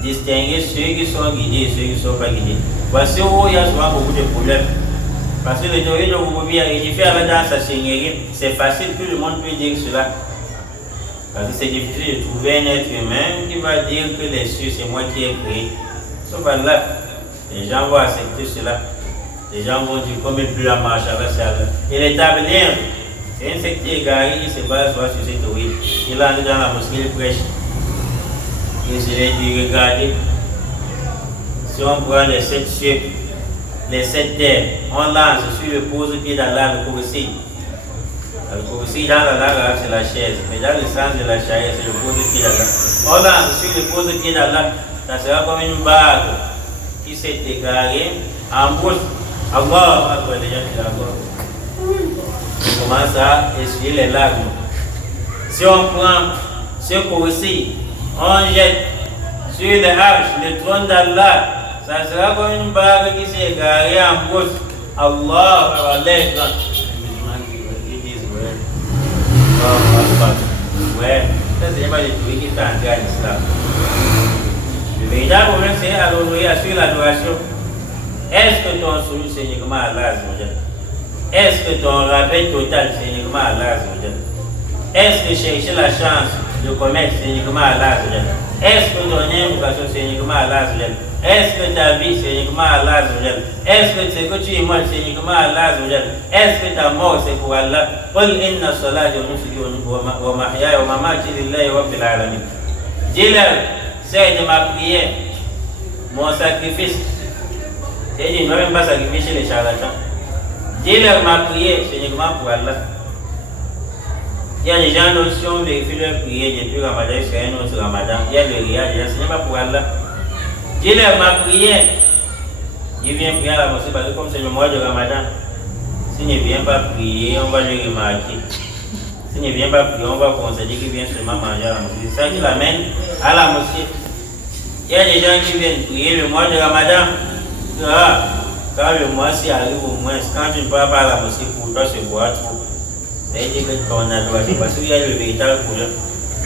Distinguer ceux qui sont guidés et ceux qui ne sont pas guidés. Voici où il y a souvent beaucoup de problèmes. Parce que le théorie de rouboubiya, il fait avec dans sa seigneurie, c'est facile, tout le monde peut dire cela. Parce que c'est difficile de trouver un être humain qui va dire que les cieux, c'est moi qui ai créé. Sauf Allah, les gens vont accepter cela. Les gens vont dire comme il peut la marche avec ça. Et les tabliens, c'est un secte égaré, il se base sur cette théorie. Il entre dans la mosquée, il prêche. Il se dit, regardez, si on prend les 7 cieux, les 7 terres, on lance sur le pose-pied d'Allah, le kursi. Le kursi dans la langue, c'est la chaise, mais dans le sens de la chaise, c'est le pose-pied d'Allah. On lance sur le pose-pied d'Allah, ça sera comme une bague qui s'est égarée en bouche. Allah, après les gens qui l'ont. On commence à essuyer les larmes. Si on prend ce kursi, on jette sur les arches, le trône d'Allah, ça sera comme une bague qui s'est égarée en bouche. Allah, ouais, ça c'est pas le truc qui est entré en islam. Le véritable problème c'est à l'honorer, à suivre l'adoration. Est-ce que ton salut c'est uniquement Allah? Est-ce que ton rappel total c'est uniquement Allah? Est-ce que chercher la chance de commettre c'est uniquement Allah? Est-ce que ton invocation c'est uniquement Allah? Est-ce que ta vie c'est uniquement Allah? Est-ce que ce que tu es mort c'est uniquement Allah? Est-ce que ta mort c'est pour Allah? Qul inna salati wa nusuki wa mahyaya wa mamati lillahi rabbil alamin. Dis-leur, c'est de ma prière, mon sacrifice. C'est-à-dire, ne même pas sacrifier les charlatans. Dis-leur, ma prière, c'est uniquement pour Allah. Il y a des gens qui ont vécu leur prière depuis Ramadan jusqu'à un autre Ramadan. Il y a le riyad, ce n'est pas pour Allah. Dis-leur, ma prière, il vient prier à la mosquée parce que comme c'est le mois de Ramadan, s'il ne vient pas prier, on va le remarquer. S'il ne vient pas prier, on va considérer qu'il vient seulement manger à la mosquée. C'est ça qui l'amène à la mosquée. Il y a des gens qui viennent prier le mois de Ramadan. Quand le mois-ci arrive au moins, quand tu ne vas pas à la mosquée, pour toi c'est boire trop. C'est-à-dire que ton adoration, parce qu'il y a le véritable problème.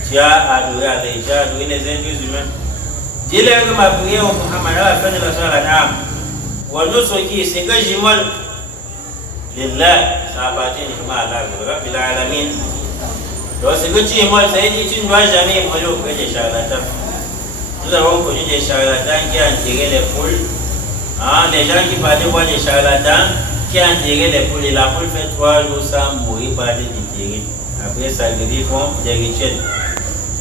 Tu as adoré Allah, tu as adoré les êtres humains. Dis-leur que ma prière au Muhammad à la fin de la soirée à la dame. Ou nous c'est que j'imole. Lillah, ça appartient uniquement à Allah, Rabbil Alamin. Donc ce que tu immoles, ça veut dire que tu ne dois jamais immoler auprès des charlatans. Nous avons connu des charlatans qui ont enterré les poules. Des gens qui parlaient voir des charlatans qui ont enterré les poules. Et la poule fait 3 jours sans mourir par des déterrés. Après ça, ils font des rituels.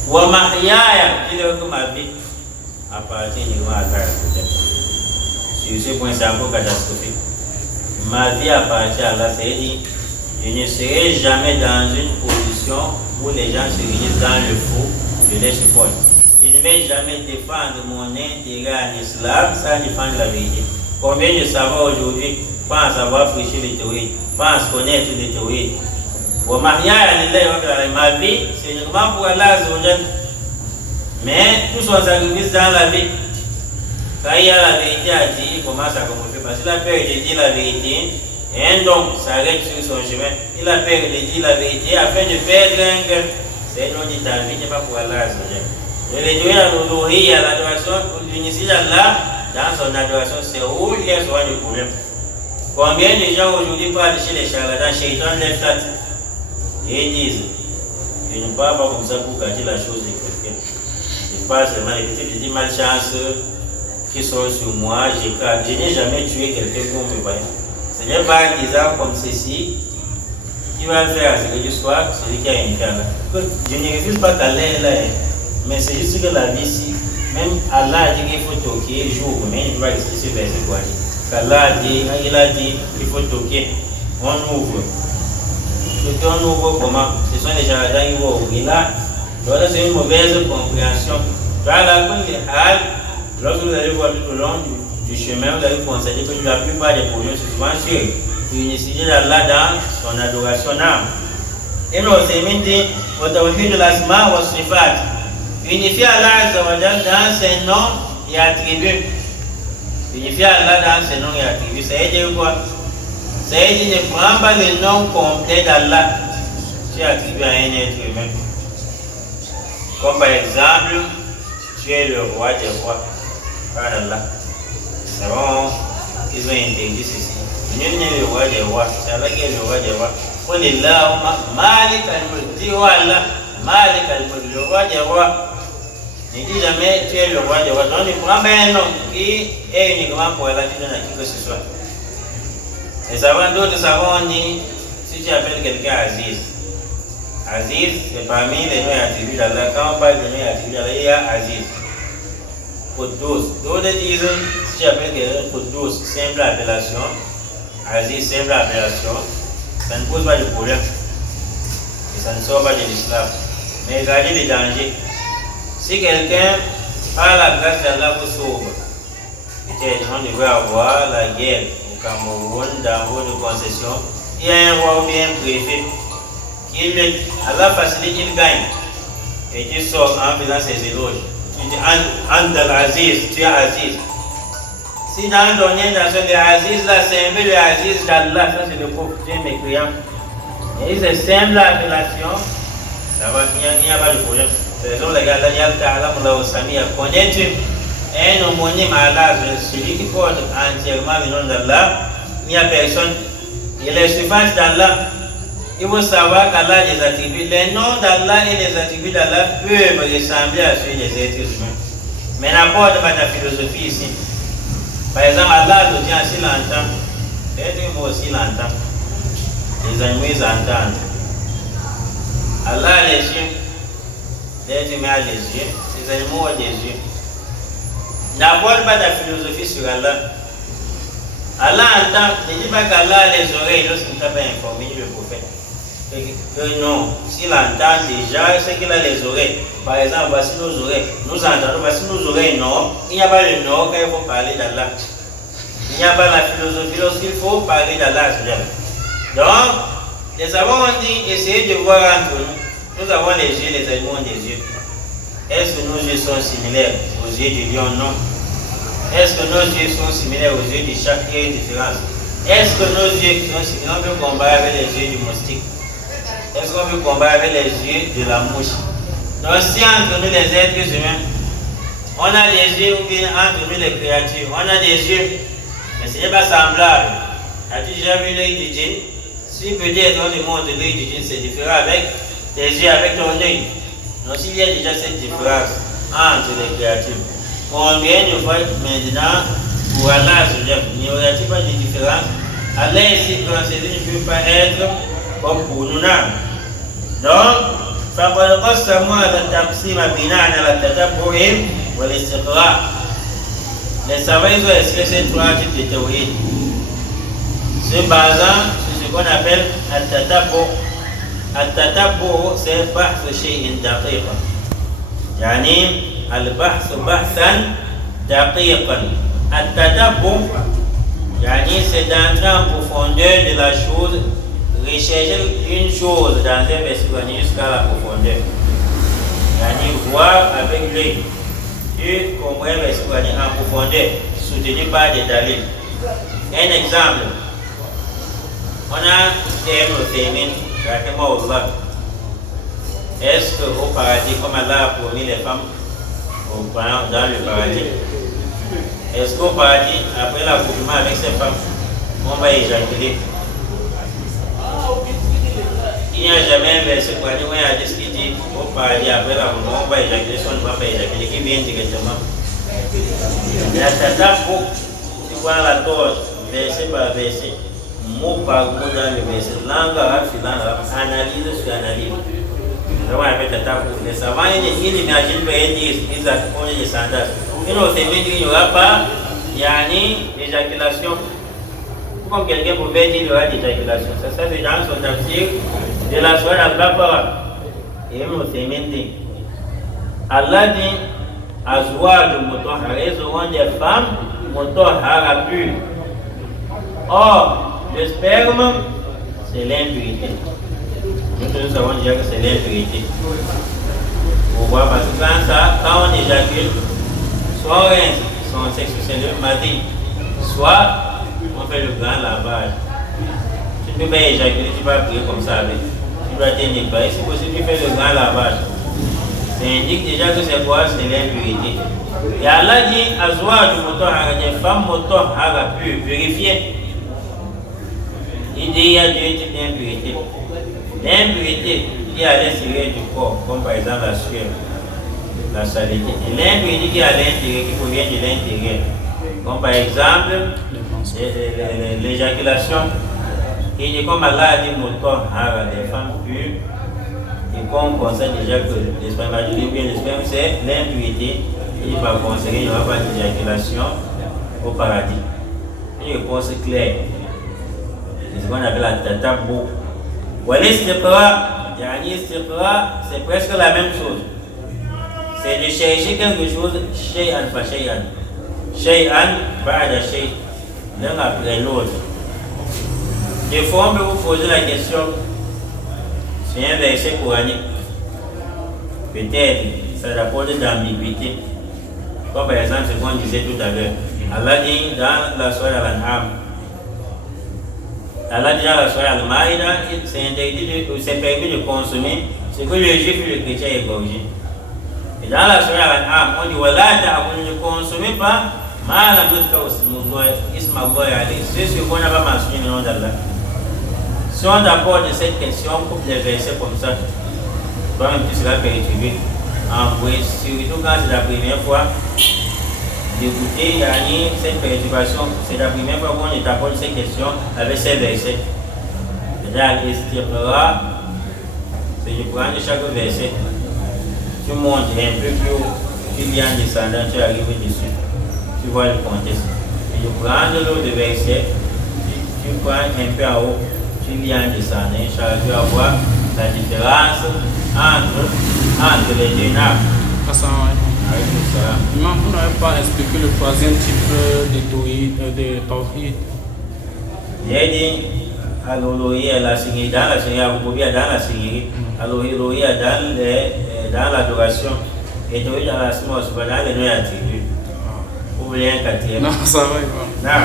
Wa mahyaya, dis-leur que ma vie appartient uniquement à Allah. Sur ce point, c'est un peu catastrophique. Ma vie appartient à Allah, c'est-à-dire je ne serai jamais dans une position où les gens se réunissent dans le faux, je les supporte. Je ne vais jamais défendre mon intérêt en islam sans défendre la vérité. Combien de savants aujourd'hui pensent avoir prêché les théories, pensent connaître les théories. Ma vie, c'est uniquement pour Allah, mais tout son sacrifice dans la vie. Quand il y a la vérité à dire, il commence à comprendre. Parce qu'il a peur de dire la vérité, et un don s'arrête sur son chemin. Il a peur de dire la vérité afin de perdre un gain. C'est donc dit ta vie n'est pas pour Allah. Je l'ai dit à l'ouïe, à l'adoration, pour l'unité d'Allah, dans son adoration, c'est où il y a souvent des problèmes. Combien de gens aujourd'hui parlent chez les charlatans, Shaitan les flatte, et ils disent, je ne parle pas comme ça pour gâter la chose de quelqu'un. Je parle seulement des petits malchanceux qui sont sur moi, je n'ai jamais tué quelqu'un pour me voir. Ce n'est pas un disant comme ceci qui va faire ce que tu sois, celui qui a une femme. Je ne refuse pas qu'Allah est là, mais c'est juste que la vie ici, même Allah a dit qu'il faut toquer jour, mais il ne va pas expliquer verset quoi. Allah a dit qu'il faut toquer, on ouvre. Toquer, on ouvre comment? Ce sont les charlatans qui vont ouvrir là. Donc c'est une mauvaise compréhension. Dans la hal, lorsque vous allez voir tout au long du chemin, vous allez constater que la plupart des problèmes sont souvent sur l'unicité d'Allah dans son adoration d'âme. Et nous aussi, il dit, de l'asma wa sifat. Unifier Allah dans ses noms et attributs. Unifier Allah dans ses noms et attributs. Ça veut dire quoi? Ça veut dire ne prends pas le nom complet d'Allah. Tu attribues à un être humain. Comme par exemple, tu es le roi des rois. Allah. C'est bon, ils ont interdit ceci. Nul n'est le roi des rois. C'est Allah qui est le roi des rois. On est là, Malik al-Mulk. Dis oh Allah, Malik al-Mulk, le roi des rois. Ne dis jamais tu es le roi des rois. Donc ne prends pas un nom qui est uniquement pour Allah, tu donnes à qui que ce soit. Les savants, d'autres savants ont dit, si tu appelles quelqu'un Aziz, Aziz, c'est parmi les noms et attributs d'Allah. Quand on parle de noms et attributs d'Allah, il y a Aziz. Quddus. D'autres disent, si tu appelles quelqu'un Quddus, simple appellation, Aziz, simple appellation, ça ne pose pas de problème. Et ça ne sort pas de l'islam. Mais regardez les dangers. Si quelqu'un, par la grâce d'Allah, vous sauve, peut-être on devrait avoir la guerre au Cameroun, dans vos concessions, il y a un roi ou bien un préfet. Allah facilite, il gagne. Et tu sors en faisant ses éloges. Tu dis Andal Aziz, tu es Aziz. Si dans ton intention de Aziz, là, c'est un peu le Aziz d'Allah, ça c'est le pauvre, tu es mécréant. Et c'est simple l'appellation, ça va, il n'y a pas de problème. C'est raison, les gars, Allah Ta'ala, Moula Osami, connais-tu Un homonyme à Allah, celui qui porte entièrement le nom d'Allah, il n'y a personne. Il est suffisant d'Allah. Il faut savoir qu'Allah a des attributs. Les noms d'Allah et les attributs d'Allah peuvent ressembler à ceux des êtres humains. Mais n'importe pas la philosophie ici. Par exemple, Allah le dit ainsi longtemps. L'être humain aussi l'entend. Les animaux ils entendent. Allah a les yeux. L'être humain a les yeux. Les animaux ont des yeux. N'aborde pas la philosophie sur Allah. Allah entend. Ne dis pas qu'Allah a les oreilles lorsqu'il ne t'a pas informé le prophète. Que non, s'il entend déjà, c'est qu'il a les oreilles. Par exemple, voici nos oreilles. Nous entendons, voici nos oreilles, non. Il n'y a pas le non quand il faut parler d'Allah. Il n'y a pas la philosophie lorsqu'il faut parler d'Allah. Donc, les savants ont dit, essayez de voir entre nous. Nous avons les yeux, les animaux ont des yeux. Est-ce que nos yeux sont similaires aux yeux du lion? Non. Est-ce que nos yeux sont similaires aux yeux du chat? Il y a une différence. Est-ce que nos yeux sont similaires? On peut comparer avec les yeux du moustique. Est-ce qu'on peut comparer avec les yeux de la mouche? Donc si entre nous les êtres humains, on a des yeux ou bien entre nous les créatures, on a des yeux, mais ce n'est pas semblable. As-tu déjà vu l'œil du djinn? Si peut-être on demande l'œil du djinn, c'est différent avec tes yeux, avec ton œil. Donc s'il y a déjà cette différence entre les créatures, combien de fois maintenant pour Allah, n'y aurait-il pas de différence? Allah ici, procédé ne peut pas être comme pour nous. Donc, فقد قسموا هذا التقسيم بناء على التتبع والاستقراء. Les savants ont expliqué ces trois types de théories se basant sur ce qu'on appelle التتبع. التتبع c'est بحث شيء دقيق. يعني البحث بحثا دقيقا. التتبع يعني c'est d'entrer en profondeur de la chose. Rechercher une chose dans un verset jusqu'à la profondeur. Yani voir avec l'œil. Et comprendre un verset en profondeur, soutenu par des dalils. Un exemple. On a un féminin, Allah. Est-ce qu'au paradis, comme Allah a promis les femmes dans le paradis, est-ce qu'au paradis, après l'accouchement avec ces femmes, on va éjaculer? Il n'y a jamais un verset où il y a des qui dit au paradis après la mort, on va éjaculer, si on ne va pas éjaculer, qui vient directement. Il y a tata pour tu vois la torche, verset par verset, mot par mot dans le verset, langue arabe sur langue arabe, analyse sur analyse. C'est ce qu'on appelle tata pour. Les savants, ils n'imaginent pas, ils disent, ils ont des sandales. Ils ont fait qu'il n'y aura pas, il y a une éjaculation. Comme quelqu'un pouvait dire qu'il y aura des éjaculations. Ça, c'est dans son tafsir de la soirée al-Baqarah. Et Ibn Uthaymin dit, Allah dit, Azwaj mutahhara, ils auront des femmes mutahhara pures. Or, le sperme, c'est l'impurité. Nous savons déjà que c'est l'impurité. Pourquoi? Parce que quand on éjacule, soit on rince son sexe, c'est le madi, soit on fait le grand lavage. Tu ne peux pas éjaculer, tu vas prier comme ça avec. Tu dois te nettoyer. Si possible, tu fais le grand lavage. Ça indique déjà que c'est quoi? C'est l'impurité. Et Allah dit, Azwa du mutahhara, des femmes mutahhara pures, purifiées. Il dit, il y a deux types d'impurité. L'impurité qui est à l'extérieur du corps, comme par exemple la sueur, la saleté. Et l'impurité qui est à l'intérieur, qui provient de l'intérieur. Comme par exemple, l'éjaculation. Il dit comme Allah a dit mutahhara, des femmes pures. Et comme on constate déjà que les spermatozoïdes ou bien les spermes, c'est l'impurité. Il va conseiller, il n'y aura pas d'éjaculation au paradis. Une réponse claire. C'est ce qu'on appelle la tatabou. Wal-istiqra, c'est presque la même chose. C'est de chercher quelque chose, shay'an fa shay'an. Shay'an ba'da shay', l'un après l'autre. Des fois, on peut vous poser la question, c'est un verset coranique. Peut-être, ça rapporte d'ambiguïté. Comme par exemple ce qu'on disait tout à l'heure. Allah dit dans la sourate Al-An'am, Allah dit dans la sourate Al-Maïda, c'est permis de consommer ce que le juif et le chrétien égorgent. Et dans la surah Al-An'am, on dit Wala ta'kulu, ne consommez pas ma lam yuzkar isma Allah alayhi. C'est ce qu'on n'a pas mentionné le nom d'Allah. Si on aborde cette question, on coupe les versets comme ça. Toi-même, tu seras perturbé. Surtout quand c'est la première fois d'écouter cette perturbation. C'est la première fois qu'on t'aborde cette question avec ces versets. C'est-à-dire, l'istirra, c'est de prendre chaque verset. Tu montes un peu plus haut, tu viens en descendant, tu arrives dessus. Tu vois le contexte. Et tu prends de l'eau de verset, tu prends un peu en haut, tu viens en descendant. Inch'Allah, tu vas voir la différence entre les deux nappes. Imam, vous n'avez pas expliqué le troisième type de tawhid. Il dit, Al-Uluhiyya, la Seigneurie, dans la Seigneurie, Al-Rububiyya, dans la Seigneurie, Al-Uluhiyya, dans l'adoration, et Tawhid al-Asma wa Sifat, dans les noms attributs. Vous voulez un quatrième? Non, ça va, Imam.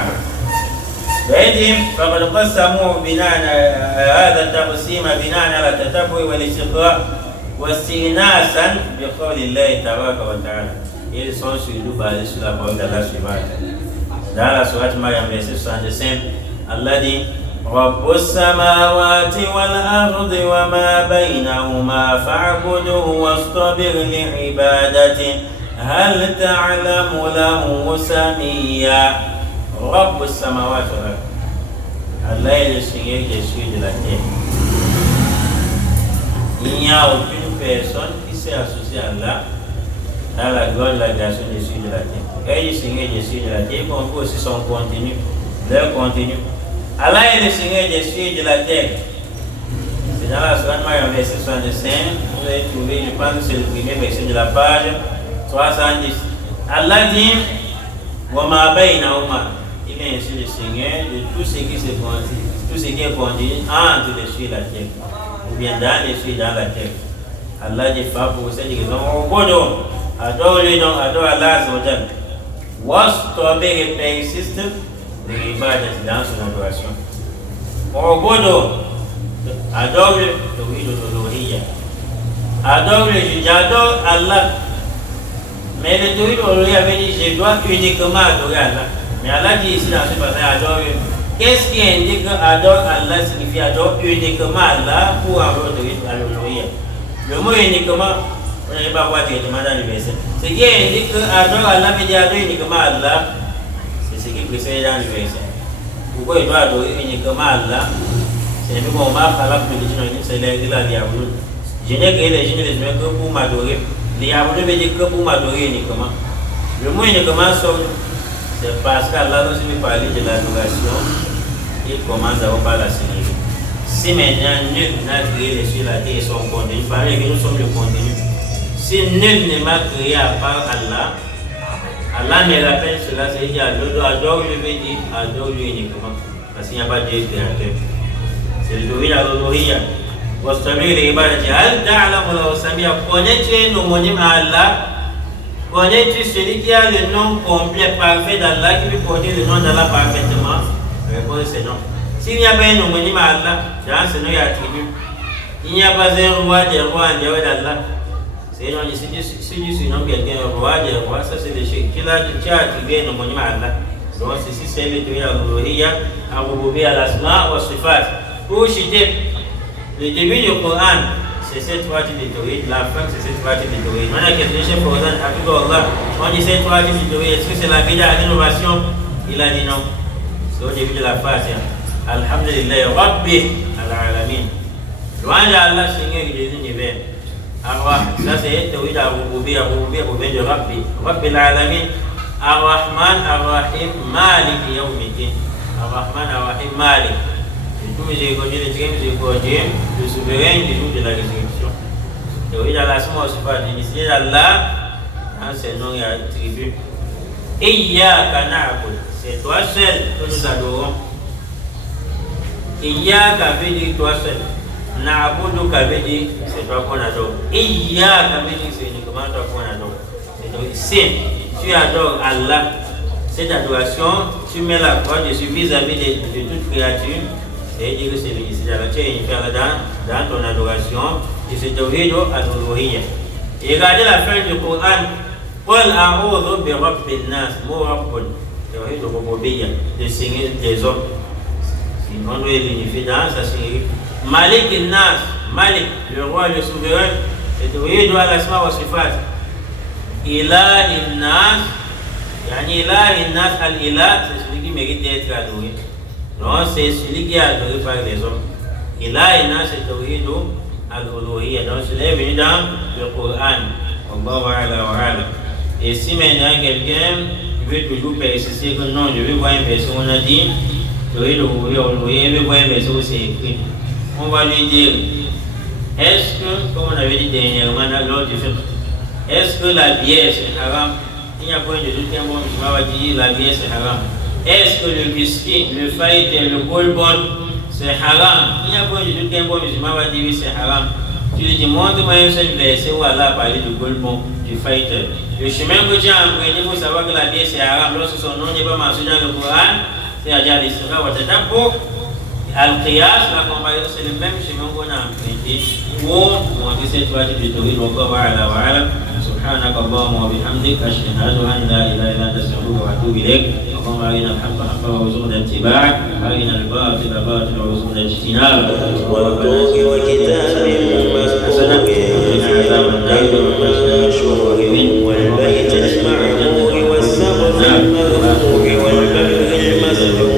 بعدهم فقد قسموا بناء هذا التقسيم بناء على التتبع والاستقراء واستئناسا بقول الله تبارك وتعالى. Ils sont surtout basés sur la parole d'Allah suivante. Dans la sourate Maryam, verset 65, Allah dit رب السماوات والأرض وما بينهما فاعبده واصطبر لعبادته هل تعلم له سميا. رب السماوات والأرض. Allah est le Seigneur des cieux et de la terre. Il n'y a aucune personne qui s'est associée à Allah dans la gloire de la création des cieux et de la terre. Et le Seigneur des cieux et de la terre, qu'on peut aussi son contenu, leur contenu. Allah est le Seigneur des cieux et de la terre. C'est dans la sourate Maryam, verset 65. Vous allez trouver, je pense que c'est le premier verset de la page 70. Allah dit Wama baynahuma. Il est ainsi le Seigneur de tout ce qui se continue, tout ce qui est contenu entre les cieux et la terre, ou bien dans les cieux et dans la terre. Allah dit pour cette raison, adore-le donc, adore Allah Azzawajal. Wastabir et persiste de l'ibadat dans son adoration. Adore-le, adore-le, j'adore Allah. Mais le Tawhid al-Uluhiyya avait dit je dois uniquement adorer Allah. Mais Allah dit ici dans ce passage adore. Qu'est-ce qui indique que adore Allah signifie adore uniquement Allah pour avoir le Tawhid al-Uluhiyya? Le mot uniquement, vous n'allez pas voir directement dans le verset. Ce qui indique que adore Allah veut dire adore uniquement Allah, c'est ce qui précède dans le verset. Pourquoi il doit adorer uniquement Allah? C'est le moment où Allah peut dire c'est la diabolo. Je n'ai créé les gens et les humains que pour m'adorer. Diabolo veut dire que pour m'adorer uniquement. Le mot uniquement c'est parce qu'Allah nous a parlé de l'adoration. Il commence d'abord par la Seigneurie. Si maintenant nul n'a créé les cieux et la terre et son contenu, pareil que nous sommes le contenu. Si nul ne m'a créé à part Allah, Allah me rappelle cela, c'est-à-dire adore-le veut dire adore-lui uniquement. Parce qu'il n'y a pas de Dieu créateur. C'est le Tawhid al-Uluhiyya. Wastabir li ibadati hal ta'lamu lahu samia. Connais-tu l'homonyme à Allah? Connais-tu celui qui a le nom complet parfait d'Allah, qui peut porter le nom d'Allah parfaitement? La réponse c'est non. S'il n'y a pas un homonyme à Allah, dans ce nom il y a attribut. Il n'y a pas un roi des rois en dehors d'Allah. C'est non, si tu surnommes quelqu'un roi des rois, ça c'est le chèque. Tu as attribué un homonyme à Allah. Donc ceci c'est le Tawhid al-Uluhiyya, al-Rububiyya, al-Asma wa Sifat. Pour citer le début du Coran, c'est cette trois types de Tawhid, la fin c'est cette trois types de Tawhid. Maintenant, quelqu'un chez Fawzan, on dit cette trois types de Tawhid, est-ce que c'est la bid'a à l'innovation? Il a dit non. C'est au début de la phrase. Alhamdulillah, Rabbi al-Alamin. Louange à Allah, Seigneur de l'univers. Alors, ça c'est Tawhid al-Rububiyya, Rububiyya pour venir de Rabbi. Rabbi al-Alamin, Ar-Rahman, Ar-Rahim, Malik Yawmiddin. Ar-Rahman, Ar-Rahim, Malik. Tout miséricordieux, le très miséricordieux, le souverain du jour de la résurrection. Tawhid al-Asma wa Sifat, l'initié d'Allah, dans ses noms et attributs. Iyyaka na'budu, c'est toi seul que nous adorons. Iyyaka veut dire toi seul. Na'budu veut dire c'est toi qu'on adore. Iyyaka veut dire c'est uniquement toi qu'on adore. Si tu adores Allah, cette adoration, tu mets la croix dessus vis-à-vis de toute créature. C'est-à-dire que c'est le tu es dans ton adoration et c'est Tawhid al-Uluhiyya. Et regardez la fin du Coran. Qul a'udhu bi rabbin nas, mot rabbun, de rububiyya, de Seigneur des hommes. Si on doit l'unifier dans ça signifie Malik nas, Malik, le roi, le souverain, et tawhid wa al-asma wa sifat. Ilah nas, yani ilah nas, al-ilah, c'est celui qui mérite d'être adoré. Non, c'est celui qui est adoré par les hommes. Ilah nas, c'est tawhid al-uluhiyya. Donc cela est venu dans le Coran. Allahu a'la wa a'la. Et si maintenant quelqu'un veut toujours persister que non, je veux voir un verset, on a dit, je veux voir un verset où c'est écrit, on va lui dire, est-ce que, comme on avait dit dernièrement lors du film, est-ce que la bière c'est haram? Il n'y a pas de doute qu'un bon musulman va dire la bière c'est haram. Est-ce que le biscuit, le faïté, le golbon c'est haram? Il n'y a pas de doute qu'un bon musulman va dire oui c'est haram. Tu lui dis, montre-moi un seul verset où Allah a parlé du golbon, du fighter. Le chemin que tu as emprunté pour savoir que la bière c'est haram, lorsque son nom n'est pas mentionné dans le Coran, c'est-à-dire l'Isra wa Tadabbo, Al-Qiyas, la comparaison, c'est le même chemin qu'on a emprunté pour montrer cette loi de Tawhid. Wallahu a'la wa a'lam. سبحانك اللهم وبحمدك أشهد أن لا إله إلا أنت أستغفرك وأتوب إليك. اللهم أرنا الحق حقا وارزقنا اتباعه وأرنا الباطل باطلا وارزقنا اجتنابه. والطور وكتاب مسطور في مشهور والبيت المعمور والسقف المرفوع والبحر المسجور